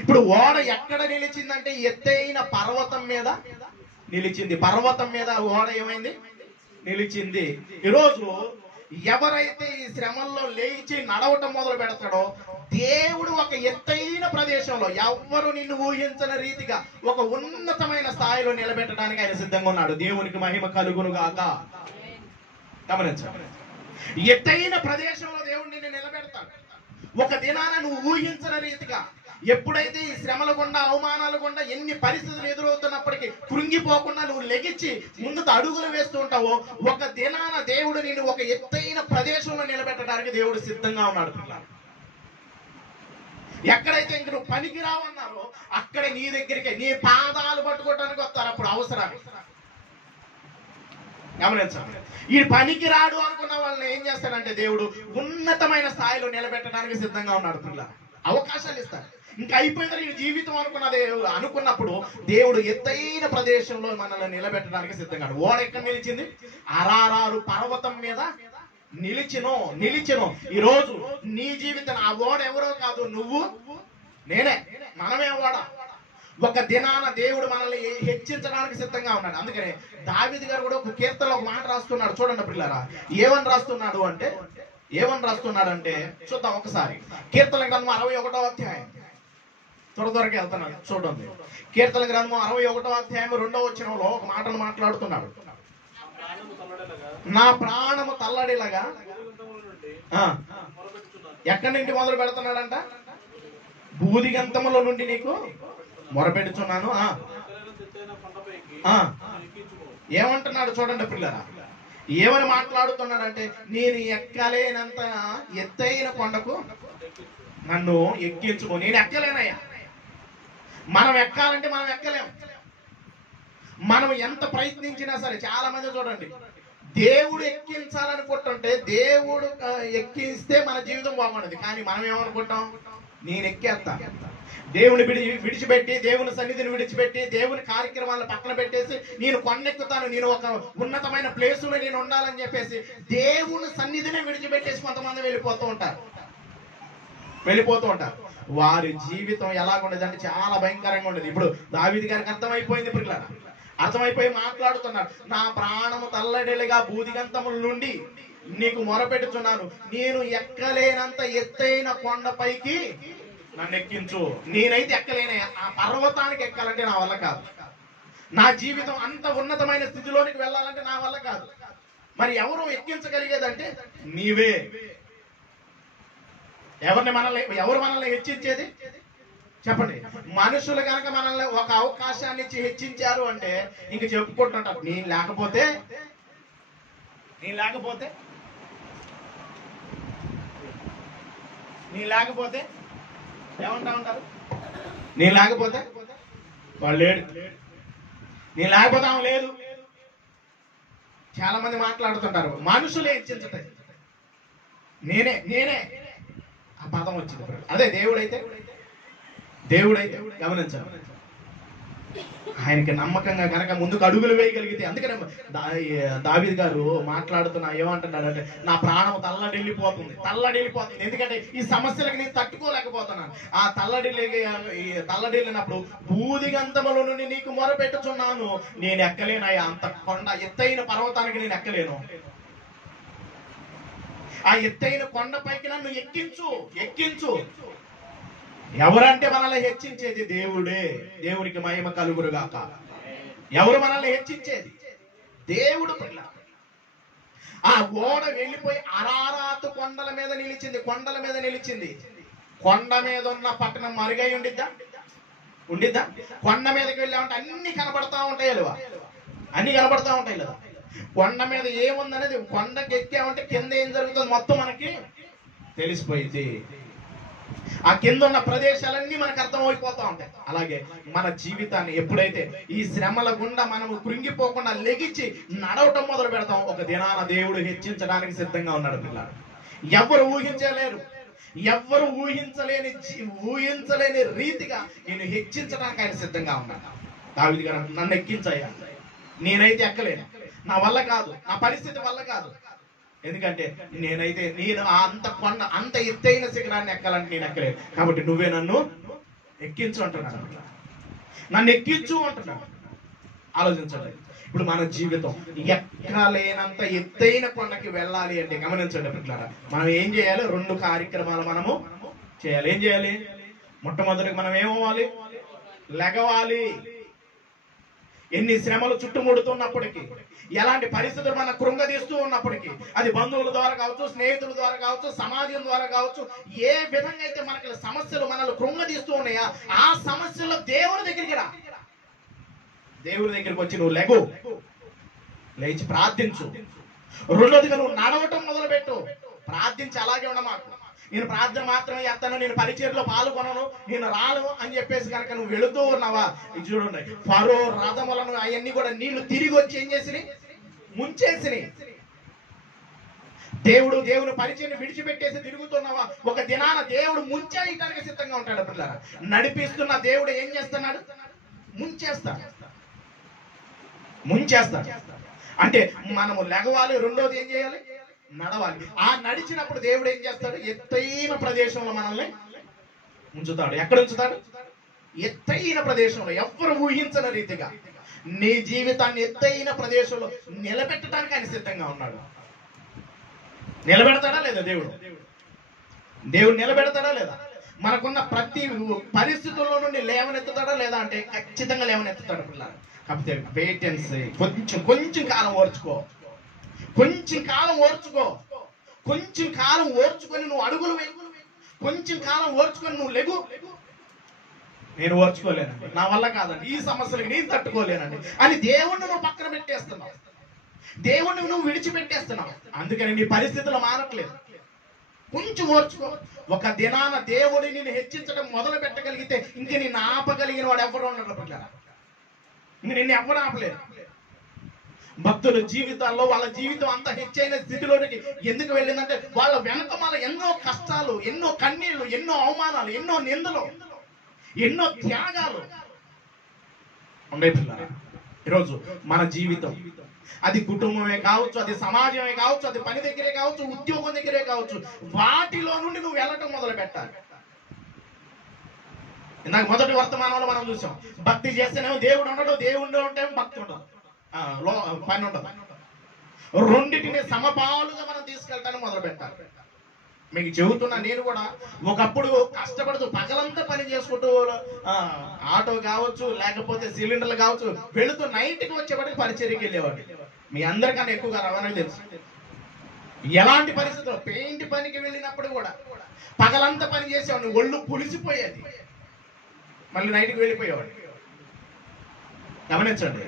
ఇప్పుడు ఓడ ఎక్కడ నిలిచిందంటే ఎత్తైన పర్వతం మీద నిలిచింది. పర్వతం మీద ఓడ ఏమైంది? నిలిచింది. ఈరోజు ఎవరైతే ఈ శ్రమల్లో లేచి నడవటం మొదలు పెడతాడో దేవుడు ఒక ఎత్తైన ప్రదేశంలో ఎవ్వరు నిన్ను ఊహించని రీతిగా ఒక ఉన్నతమైన స్థాయిలో నిలబెట్టడానికి ఆయన సిద్ధంగా ఉన్నాడు. దేవునికి మహిమ కలుగును గాక. గమనించండి. ఎత్తైన ప్రదేశంలో దేవుడు నిన్ను నిలబెడతాడు. ఒక దినాన నువ్వు ఊహించని రీతిగా ఎప్పుడైతే ఈ శ్రమల గుండా, అవమానాల గుండా, ఎన్ని పరిస్థితులు ఎదురవుతున్నప్పటికీ కృంగిపోకుండా నువ్వు లెగిచ్చి ముందుకు అడుగులు వేస్తూ ఉంటావో ఒక దినాన దేవుడు నిన్ను ఒక ఎత్తైన ప్రదేశంలో నిలబెట్టడానికి దేవుడు సిద్ధంగా ఉన్నాడు. ఎక్కడైతే ఇంక నువ్వు పనికి రావన్నారో అక్కడే నీ దగ్గరికి నీ పాదాలు పట్టుకోవడానికి వస్తారు అప్పుడు అవసరాన్ని. గమనించండి. ఈ పనికి రాడు అనుకున్న వాళ్ళని ఏం చేస్తాడంటే దేవుడు ఉన్నతమైన స్థాయిలో నిలబెట్టడానికి సిద్ధంగా ఉన్నాడు. పిల్ల అవకాశాలు ఇస్తాడు. ఇంకా అయిపోయింది ఈ జీవితం అనుకున్నప్పుడు దేవుడు ఎత్తైన ప్రదేశంలో మనల్ని నిలబెట్టడానికి సిద్ధంగా. ఓడ ఎక్కడ నిలిచింది? అరారారు పర్వతం మీద నిలిచెను. ఈ రోజు నీ జీవితం ఆ ఓడ ఎవరో కాదు, నువ్వు నేనే, మనమే ఓడ. ఒక దినాన దేవుడు మనల్ని హెచ్చించడానికి సిద్ధంగా ఉన్నాడు. అందుకనే దావీదు గారు కూడా ఒక కీర్తనలో ఒక మాట రాస్తున్నాడు. చూడండి పిల్లరా, ఏమని రాస్తున్నాడంటే చూద్దాం ఒకసారి. కీర్తన గ్రంథం 61వ అధ్యాయం. త్వరగా వెళ్తున్నాడు. చూడండి. కీర్తన గ్రంథం 61వ అధ్యాయం 2వ వచనంలో ఒక మాటను మాట్లాడుతున్నాడు. నా ప్రాణము తల్లడిలాగా ఎక్కడి నుండి మొదలు పెడుతున్నాడంట? బూదిగంతములో నుండి నీకు మొరపెడుచున్నాను. ఏమంటున్నాడు చూడండి పిల్లరా, ఏమని మాట్లాడుతున్నాడంటే నేను ఎక్కలేనంత ఎత్తైన కొండకు నన్ను ఎక్కించుకో. నేను ఎక్కలేనయ్యా. మనం ఎక్కాలంటే మనం ఎక్కలేం. మనం ఎంత ప్రయత్నించినా సరే, చాలా మంది చూడండి దేవుడు ఎక్కించాలనుకుంటుంటే దేవుడు ఎక్కిస్తే మన జీవితం బాగుండదు. కానీ మనం ఏమనుకుంటాం? నేను ఎక్కేస్తా. దేవుని విడిచిపెట్టి, దేవుని సన్నిధిని విడిచిపెట్టి, దేవుని కార్యక్రమాలను పక్కన పెట్టేసి నేను కొండెక్కుతాను, నేను ఒక ఉన్నతమైన ప్లేసులో నేను ఉండాలని చెప్పేసి దేవుని సన్నిధిని విడిచిపెట్టేసి కొంతమంది వెళ్ళిపోతూ ఉంటారు. వారి జీవితం ఎలాగుండదు అంటే చాలా భయంకరంగా ఉండేది. ఇప్పుడు దావీదు గారికి అర్థమైపోయింది. పిల్లలు అర్థమైపోయి మాట్లాడుతున్నాడు. నా ప్రాణము తల్లడిలుగా బూదిగంతముల నుండి నీకు మొరపెట్టుచున్నాను. నేను ఎక్కలేనంత ఎత్తైన కొండపైకి నన్ను ఎక్కించు. నేనైతే ఎక్కలేనే. ఆ పర్వతానికి ఎక్కాలంటే నా వల్ల కాదు. నా జీవితం అంత ఉన్నతమైన స్థితిలోనికి వెళ్ళాలంటే నా వల్ల కాదు. మరి ఎవరు ఎక్కించగలిగేదంటే నీవే. ఎవరు మనల్ని హెచ్చించేది చెప్పండి? మనుషులు కనుక మనల్ని ఒక అవకాశాన్ని ఇచ్చి హెచ్చించారు అంటే ఇంక చెప్పుకుంటుంటారు, నేను లేకపోతే ఏమంటా ఉంటారు? నేను లేకపోతే వాడు లేడు, నేను లేకపోతే ఆమె లేదు. చాలా మంది మాట్లాడుతుంటారు మనుషులే హెచ్చించటం. నేనే ఆ పదం వచ్చింది. అదే దేవుడైతే గమనించాలి, ఆయనకి నమ్మకంగా కనుక ముందుకు అడుగులు వేయగలిగితే. అందుకనే దావీదు గారు మాట్లాడుతున్నా ఏమంటున్నాడంటే, నా ప్రాణం తల్లడిల్లిపోతుంది. ఎందుకంటే ఈ సమస్యలకు నేను తట్టుకోలేకపోతున్నాను. ఆ తల్లడిల్లినప్పుడు బూదిగంతముల నుండి నీకు మొరపెట్టుచున్నాను, నేను ఎక్కలేనయ్యా. అంత కొండ ఎత్తైన పర్వతానికి నేను ఎక్కలేను. ఆ ఎత్తైన కొండపైకి నన్ను ఎక్కించు. ఎవరంటే మనల్ని హెచ్చించేది? దేవుడే. దేవునికి మహిమ కలుగురుగాక. ఎవరు మనల్ని హెచ్చించేది? దేవుడు. ఆ ఓడ వెళ్ళిపోయి అరారాతు కొండల మీద నిలిచింది. కొండ మీద ఉన్న పట్టణం మరుగై ఉండిద్దా? కొండ మీదకి వెళ్ళామంటే అన్ని కనబడతా ఉంటాయి లేదా? కొండ మీద ఏముందనేది, కొండకి ఎక్కామంటే కింద ఏం జరుగుతుంది మొత్తం మనకి తెలిసిపోయింది. ఆ కింద ఉన్న ప్రదేశాలన్నీ మనకు అర్థమైపోతా ఉంటాయి. అలాగే మన జీవితాన్ని ఎప్పుడైతే ఈ శ్రమల గుండా మనము కృంగిపోకుండా లెగిచి నడవటం మొదలు పెడతాం, ఒక దినాన దేవుడు హెచ్చించడానికి సిద్ధంగా ఉన్నాడు. పిల్లలు ఎవరు ఊహించలేరు, ఎవరు ఊహించలేని రీతిగా నేను హెచ్చించడానికి ఆయన సిద్ధంగా ఉన్నాడు. దావీదు గారు, నన్ను ఎక్కించయ్యా, నేనైతే ఎక్కలేను, నా వల్ల కాదు, నా పరిస్థితి వల్ల కాదు. ఎందుకంటే నేను అంత ఎత్తైన శిఖరాన్ని ఎక్కాలంటే నేను ఎక్కలేదు. కాబట్టి నువ్వే నన్ను ఎక్కించు అంటున్నాడు. ఆలోచించండి. ఇప్పుడు మన జీవితం ఎక్కలేనంత ఎత్తైన కొండకి వెళ్ళాలి అంటే గమనించండి పిల్లలారా, మనం ఏం చేయాలి? 2 కార్యక్రమాలు మనము చేయాలి. ఏం చేయాలి? మొట్టమొదటికి మనం ఏమవ్వాలి? లెగవాలి. ఎన్ని శ్రమలు చుట్టుముడుతున్నప్పటికీ, ఎలాంటి పరిస్థితులు మన కృంగదీస్తూ ఉన్నప్పటికీ, అది బంధువుల ద్వారా కావచ్చు, స్నేహితుల ద్వారా కావచ్చు, సమాజం ద్వారా కావచ్చు, ఏ విధంగా అయితే మనకి సమస్యలు మనల్ని కృంగదీస్తూ ఉన్నాయా, ఆ సమస్యల్లో దేవుడి దగ్గరికి రా. దేవుడి దగ్గరికి వచ్చి నువ్వు లేచి ప్రార్థించు. రెండోదిగా నువ్వు నడవటం మొదలుపెట్టు. ప్రార్థించి అలాగే ఉండమాకు. నేను ప్రార్థన మాత్రమే చేస్తాను, నేను పరిచర్లో పాల్గొనను, నేను రాను అని చెప్పేసి కనుక నువ్వు వెళుతూ ఉన్నావా, ఇది చూడండి, ఫరో రథములను అవన్నీ కూడా నీళ్లు తిరిగి వచ్చి ఏం చేసి ముంచేసినాయి. దేవుని పరిచయను విడిచిపెట్టేసి తిరుగుతున్నావా, ఒక దినాన దేవుడు ముంచేయటానికి సిద్ధంగా ఉంటాడు. పిల్లరా, నడిపిస్తున్న దేవుడు ఏం చేస్తున్నాడు? ముంచేస్తాడు. అంటే మనము లెగవాలి. రెండోది ఏం చేయాలి? నడవాలి. ఆ నడిచినప్పుడు దేవుడు ఏం చేస్తాడు? ఎత్తైన ప్రదేశంలో మనల్ని ఉంచుతాడు. ఎక్కడ ఉంచుతాడు? ఎత్తైన ప్రదేశంలో, ఎవ్వరు ఊహించని రీతిగా నీ జీవితాన్ని ఎత్తైన ప్రదేశంలో నిలబెట్టడానికి ఆయన సిద్ధంగా ఉన్నాడు. నిలబెడతాడా లేదా దేవుడు నిలబెడతాడా లేదా? మనకున్న ప్రతి పరిస్థితుల్లో నుండి లేవనెత్తుతాడా లేదా అంటే ఖచ్చితంగా లేవనెత్తుతాడు పిల్లలు. కాకపోతే వెయిట్ అండ్ సీ. కొంచెం కాలం ఓర్చుకో. కొంచెం కాలం ఓర్చుకొని నువ్వు అడుగులు వేయి. కొంచెం కాలం ఓర్చుకొని నువ్వు లెగు. నేను ఓర్చుకోలేనండి, నా వల్ల కాదండి, ఈ సమస్యలకు నేను తట్టుకోలేనండి అని దేవుణ్ణి నువ్వు పక్కన పెట్టేస్తున్నావు. దేవుణ్ణి నువ్వు విడిచిపెట్టేస్తున్నావు. అందుకని నీ పరిస్థితులు మారట్లేదు. కొంచెం ఓర్చుకో. ఒక దినాన దేవుడిని నేను హెచ్చించడం మొదలు పెట్టగలిగితే ఇంక నిన్ను ఆపగలిగిన వాడు ఎవరు ఉండడు పిల్లరా. ఇంక నిన్ను ఎవరు ఆపలేరు. భక్తుల జీవితాల్లో వాళ్ళ జీవితం అంత హెచ్చైన స్థితిలోనికి ఎందుకు వెళ్ళిందంటే, వాళ్ళ వెనకమాల ఎన్నో కష్టాలు, ఎన్నో కన్నీళ్లు, ఎన్నో అవమానాలు, ఎన్నో నిందలు, ఎన్నో త్యాగాలు ఉండే పిల్లరా. ఈరోజు మన జీవితం, అది కుటుంబమే కావచ్చు, అది సమాజమే కావచ్చు, అది పని దగ్గరే కావచ్చు, ఉద్యోగం దగ్గరే కావచ్చు, వాటిలో నుండి నువ్వు వెళ్ళటం మొదలు పెట్టాలి. ఇందాక మొదటి వర్తమానంలో మనం చూసాం, భక్తి చేస్తేనేమో దేవుడు ఉండడు, దేవుడు ఉంటేమో భక్తి ఉండదు, పని ఉండదు. రెండింటిని సమపాలుగా మనం తీసుకెళ్ళటానికి మొదలు పెట్టాలి. మీకు చెబుతున్నా, నేను కూడా ఒకప్పుడు కష్టపడుతూ పగలంతా పని చేసుకుంటూ ఆటో కావచ్చు, లేకపోతే సిలిండర్లు కావచ్చు, వెళుతూ నైట్కి వచ్చేవాడికి పరిచర్యకి వెళ్ళేవాడు. మీ అందరికన్నా ఎక్కువగా రవాణాకి తెలుసు. ఎలాంటి పరిస్థితుల్లో పెయింట్ పనికి వెళ్ళినప్పుడు కూడా పగలంతా పని చేసేవాడిని, ఒళ్ళు పులిసిపోయేది, మళ్ళీ నైట్కి వెళ్ళిపోయేవాడు. గమనించండి,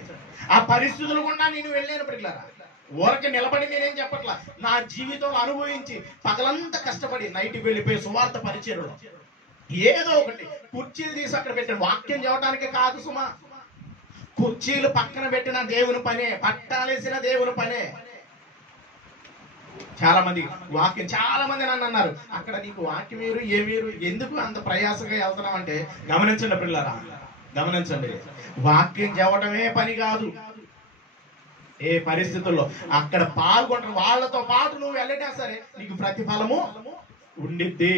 ఆ పరిస్థితులు కూడా నేను వెళ్ళాను పిల్లరా. ఊరకి నిలబడి నేనేం చెప్పట్లా, నా జీవితంలో అనుభవించి పగలంతా కష్టపడి నైట్కి వెళ్ళిపోయి సువార్త పరిచర్యలో ఏదో ఒకటి కుర్చీలు తీసి అక్కడ పెట్టాను. వాక్యం చెప్పడానికి కాదు సుమా, కుర్చీలు పక్కన పెట్టిన దేవుని పనే, పట్టాలేసిన దేవుని పనే. చాలా మంది వాక్యం, చాలా మంది నన్ను అన్నారు, అక్కడ నీకు వాక్యం మీరు ఏమీరు ఎందుకు అంత ప్రయాసంగా వెళ్తున్నాం అంటే, గమనించండి పిల్లరా, గమనించండి, వాక్యం చెప్పడమే పని కాదు. ఏ పరిస్థితుల్లో అక్కడ పాల్గొంటారు, వాళ్ళతో పాటు నువ్వు వెళ్ళినా సరే నీకు ప్రతిఫలము ఉండిద్ది,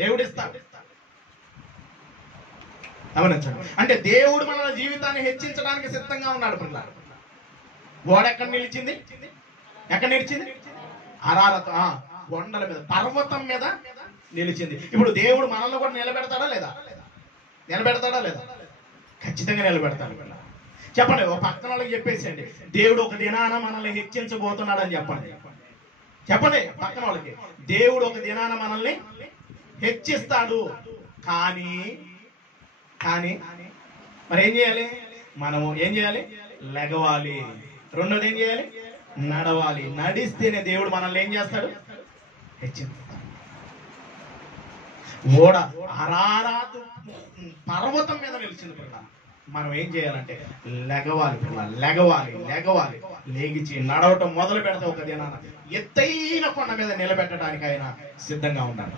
దేవుడిస్తాడు. గమనించండి, అంటే దేవుడు మన జీవితాన్ని హెచ్చించడానికి సిద్ధంగా ఉన్నాడు పిల్లలు. గోడ ఎక్కడ నిలిచింది, ఎక్కడ నిలిచింది? అరారత కొండల మీద, పర్వతం మీద నిలిచింది. ఇప్పుడు దేవుడు మనల్ని కూడా నిలబెడతాడా లేదా? నిలబెడతాడా లేదా? ఖచ్చితంగా నిలబెడతాడు. చెప్పండి, ఒక పక్కన వాళ్ళకి చెప్పేసేయండి, దేవుడు ఒక దినాన మనల్ని హెచ్చించబోతున్నాడు అని చెప్పండి. చెప్పండి పక్కన వాళ్ళకి, దేవుడు ఒక దినాన మనల్ని హెచ్చిస్తాడు. కానీ కానీ మరి ఏం చేయాలి? మనము ఏం చేయాలి? లెగవాలి. రెండోది ఏం చేయాలి? నడవాలి. నడిస్తేనే దేవుడు మనల్ని ఏం చేస్తాడు? హెచ్చిస్తాడు. ఓడ అరారాతు పర్వతం మీద నిలిచింది పిల్ల. మనం ఏం చేయాలంటే లెగవాలి పిల్ల, లెగవాలి, లెగవాలి. లేగిచి నడవటం మొదలు పెడితే ఒక దినాన ఎత్తైన కొండ మీద నిలబెట్టడానికి ఆయన సిద్ధంగా ఉన్నాడు,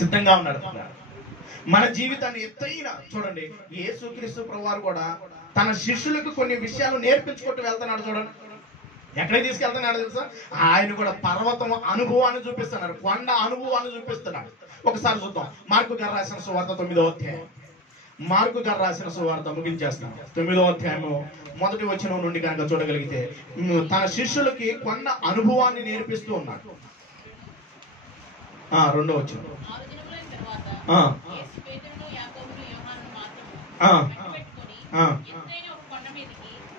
సిద్ధంగా ఉన్నాడు. మన జీవితాన్ని ఎత్తైన, చూడండి, యేసుక్రీస్తు ప్రభువారు కూడా తన శిష్యులకు కొన్ని విషయాలు నేర్పించుకుంటూ వెళ్తున్నాడు. చూడండి, ఎక్కడికి తీసుకెళ్తున్నాడు తెలుసా? ఆయన కూడా పర్వతం అనుభవాన్ని చూపిస్తున్నాడు, కొండ అనుభవాన్ని చూపిస్తున్నాడు. ఒకసారి చూద్దాం, మార్కు గారు రాసిన సువార్త 9వ అధ్యాయం. మార్కు గారు రాసిన సువార్త ముగించేస్తాం. 9వ అధ్యాయము మొదటి వచనం నుండి కనుక చూడగలిగితే, తన శిష్యులకి కొండ అనుభవాన్ని నేర్పిస్తూ ఉన్నాడు. 2వ వచనం,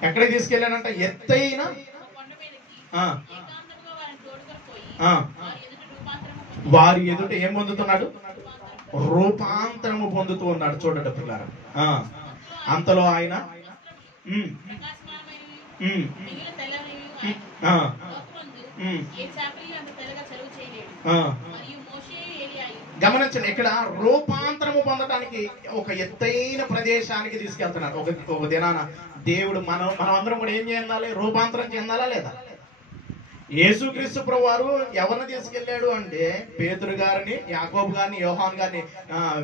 ఎక్కడికి తీసుకెళ్ళానంట? ఎత్తైన వారి ఎదుట ఏం పొందుతున్నాడు? రూపాంతరము పొందుతూ ఉన్నాడు. చూడండి పిల్లలు, అంతలో ఆయన గమనించండి, ఇక్కడ రూపాంతరము పొందడానికి ఒక ఎత్తైన ప్రదేశానికి తీసుకెళ్తున్నాడు. ఒక దినాన దేవుడు మనం అందరం కూడా ఏం చేయాలి? రూపాంతరం చెందాలా లేదా? యేసుక్రీస్తు ప్రభువారు ఎవరిని తీసుకెళ్లాడు అంటే, పేతురు గారిని, యాకోబు గారిని, యోహాను గారిని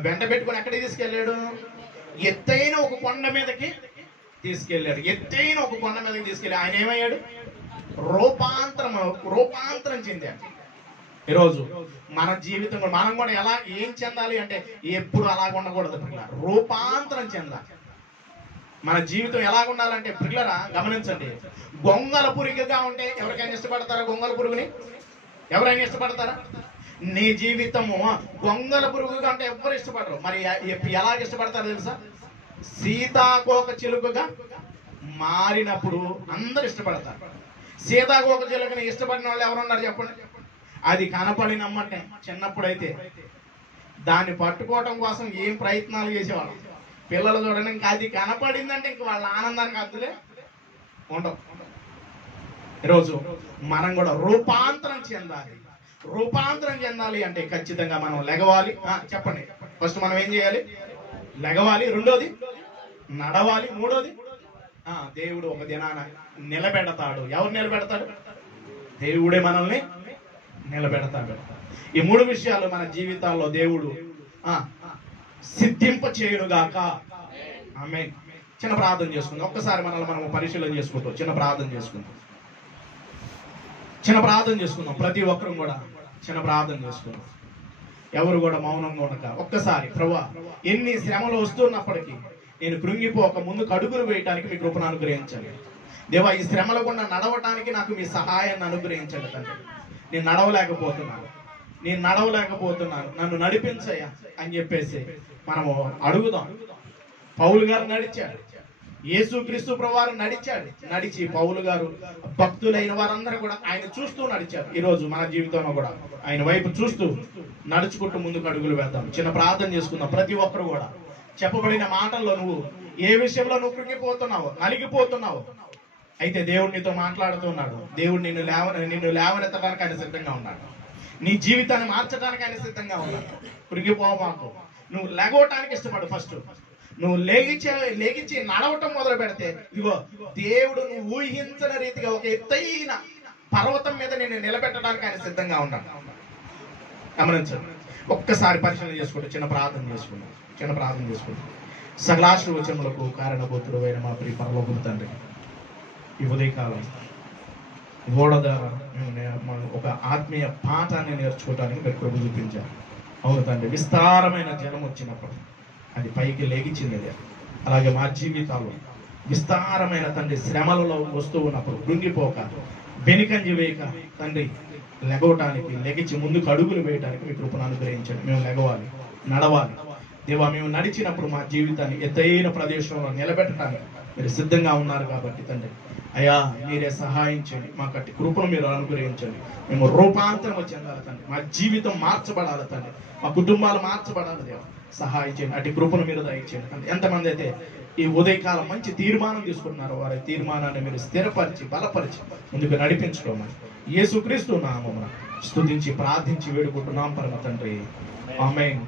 వెంట పెట్టుకుని ఎక్కడికి తీసుకెళ్లాడు? ఎత్తైన ఒక కొండ మీదకి తీసుకెళ్లాడు. ఎత్తైన ఒక కొండ మీదకి తీసుకెళ్ళి ఆయన ఏమయ్యాడు? రూపాంతరం చెందాడు. ఈరోజు మన జీవితం మనం కూడా ఎలా ఏం చెందాలి అంటే, ఎప్పుడు అలాగ ఉండకూడదు పిల్లల, రూపాంతరం చెందాలి. మన జీవితం ఎలాగ ఉండాలంటే పిల్లరా, గమనించండి, గొంగల పురుగుగా ఉంటే ఎవరికైనా ఇష్టపడతారా? గొంగల పురుగుని ఎవరైనా ఇష్టపడతారా? నీ జీవితము గొంగల పురుగుగా అంటే ఎవరు ఇష్టపడరు. మరి ఎలాగ ఇష్టపడతారు తెలుసా? సీతాకోక చిలుకగా మారినప్పుడు అందరు ఇష్టపడతారు. సీతాకోక చిలుకని ఇష్టపడిన వాళ్ళు ఎవరున్నారు చెప్పండి? అది కనపడినమ్మటే చిన్నప్పుడైతే దాన్ని పట్టుకోవటం కోసం ఏం ప్రయత్నాలు చేసేవాళ్ళం. పిల్లలు చూడండి, ఇంకా అది కనపడిందంటే ఇంక వాళ్ళ ఆనందానికి అద్దులే ఉండవు. ఈరోజు మనం కూడా రూపాంతరం చెందాలి. రూపాంతరం చెందాలి అంటే ఖచ్చితంగా మనం లెగవాలి. చెప్పండి, ఫస్ట్ మనం ఏం చేయాలి? లెగవాలి. రెండోది నడవాలి. మూడోది దేవుడు ఒక దినాన నిలబెడతాడు. ఎవరు నిలబెడతాడు? దేవుడే మనల్ని నిలబెడతాడు. ఈ 3 విషయాలు మన జీవితాల్లో దేవుడు సిద్ధింప చేయునుగాక. ఆమేన్. చిన్న ప్రార్థన చేసుకుందాం. ఒక్కసారి మనల్ని మనం పరిశీలన చేసుకుంటాం. చిన్న ప్రార్థన చేసుకుందాం. ప్రతి ఒక్కరు కూడా చిన్న ప్రార్థన చేసుకుందాం. ఎవరు కూడా మౌనంగా ఉండక ఒక్కసారి, ప్రభువా, ఎన్ని శ్రమలు వస్తున్నప్పటికీ నేను కృంగిపోక ముందుకు అడుగులు వేయటానికి మీ కృపను అనుగ్రహించండి. దేవా, ఈ శ్రమల గుండా నడవటానికి నాకు మీ సహాయాన్ని అనుగ్రహించండి తండ్రి. నేను నడవలేకపోతున్నాను, నన్ను నడిపించయ్యా అని చెప్పేసి మనము అడుగుదాం. పౌలు గారు నడిచాడు, యేసుక్రీస్తు ప్రభువారు నడిచి పౌలు గారు భక్తులైన వారందరూ కూడా ఆయన చూస్తూ నడిచారు. ఈరోజు మన జీవితంలో కూడా ఆయన వైపు చూస్తూ నడుచుకుంటూ ముందుకు అడుగులు వేద్దాం. చిన్న ప్రార్థన చేసుకుందాం. ప్రతి ఒక్కరు కూడా చెప్పబడిన మాటల్లో నువ్వు ఏ విషయంలో నువ్వు కృంగిపోతున్నావు, నలిగిపోతున్నావు, అయితే దేవుడు నీతో మాట్లాడుతున్నాడు. దేవుడు నిన్ను లేవనెత్తడానికి ఆయన సిద్ధంగా ఉన్నాడు. నీ జీవితాన్ని మార్చడానికి ఆయన సిద్ధంగా ఉన్నాడు. కృంగిపోమాకు. నువ్వు లెగవటానికి ఇష్టపడు. ఫస్ట్ నువ్వు లేగించి నడవటం మొదలు పెడితే ఇదిగో దేవుడు నువ్వు ఊహించని రీతిగా ఒక ఎత్తైన పర్వతం మీద నేను నిలబెట్టడానికి ఆయన సిద్ధంగా ఉన్నాడు. గమనించండి. ఒక్కసారి పరిశీలన చేసుకుంటూ చిన్న ప్రార్థన చేసుకుంటాం. సకలాశీర్వచనములకు కారణభూతుడు అయిన మా ప్రియ పరలోకపు తండ్రి, ఈ ఉదయకాలం ఓడ ద్వారా మేము ఒక ఆత్మీయ పాఠాన్ని నేర్చుకోవడానికి మీరు కృప చూపించారు. అవును తండ్రి, విస్తారమైన జలం వచ్చినప్పుడు అది పైకి లేగించింది. అలాగే మా జీవితాల్లో విస్తారమైన తండ్రి శ్రమలలో వస్తూ ఉన్నప్పుడు కృంగిపోక, వెనుకంజి వేయక తండ్రి లెగిచి ముందుకు అడుగులు వేయడానికి మీ కృపను అనుగ్రహించండి. మేము లెగవాలి, నడవాలి. దేవా, మేము నడిచినప్పుడు మా జీవితాన్ని ఎత్తైన ప్రదేశంలో నిలబెట్టడానికి మీరు సిద్ధంగా ఉన్నారు కాబట్టి తండ్రి అయ్యా మీరే సహాయం చేయండి. మాకు అట్టి కృపను మీరు అనుగ్రహించండి. మేము రూపాంతరం చెందాలి తండ్రి. మా జీవితం మార్చబడాలి తండ్రి. మా కుటుంబాలు మార్చబడాలి. దేవా సహాయం చేయండి. అట్టి కృపను మీరు దయచేయండి. ఎంతమంది అయితే ఈ ఉదయకాలం మంచి తీర్మానం తీసుకుంటున్నారో వారి తీర్మానాన్ని మీరు స్థిరపరిచి బలపరిచి ముందుకు నడిపించుకోమని యేసుక్రీస్తు నామమున స్తుతించి ప్రార్థించి వేడుకుంటున్నాం పరమ తండ్రి. ఆమేన్.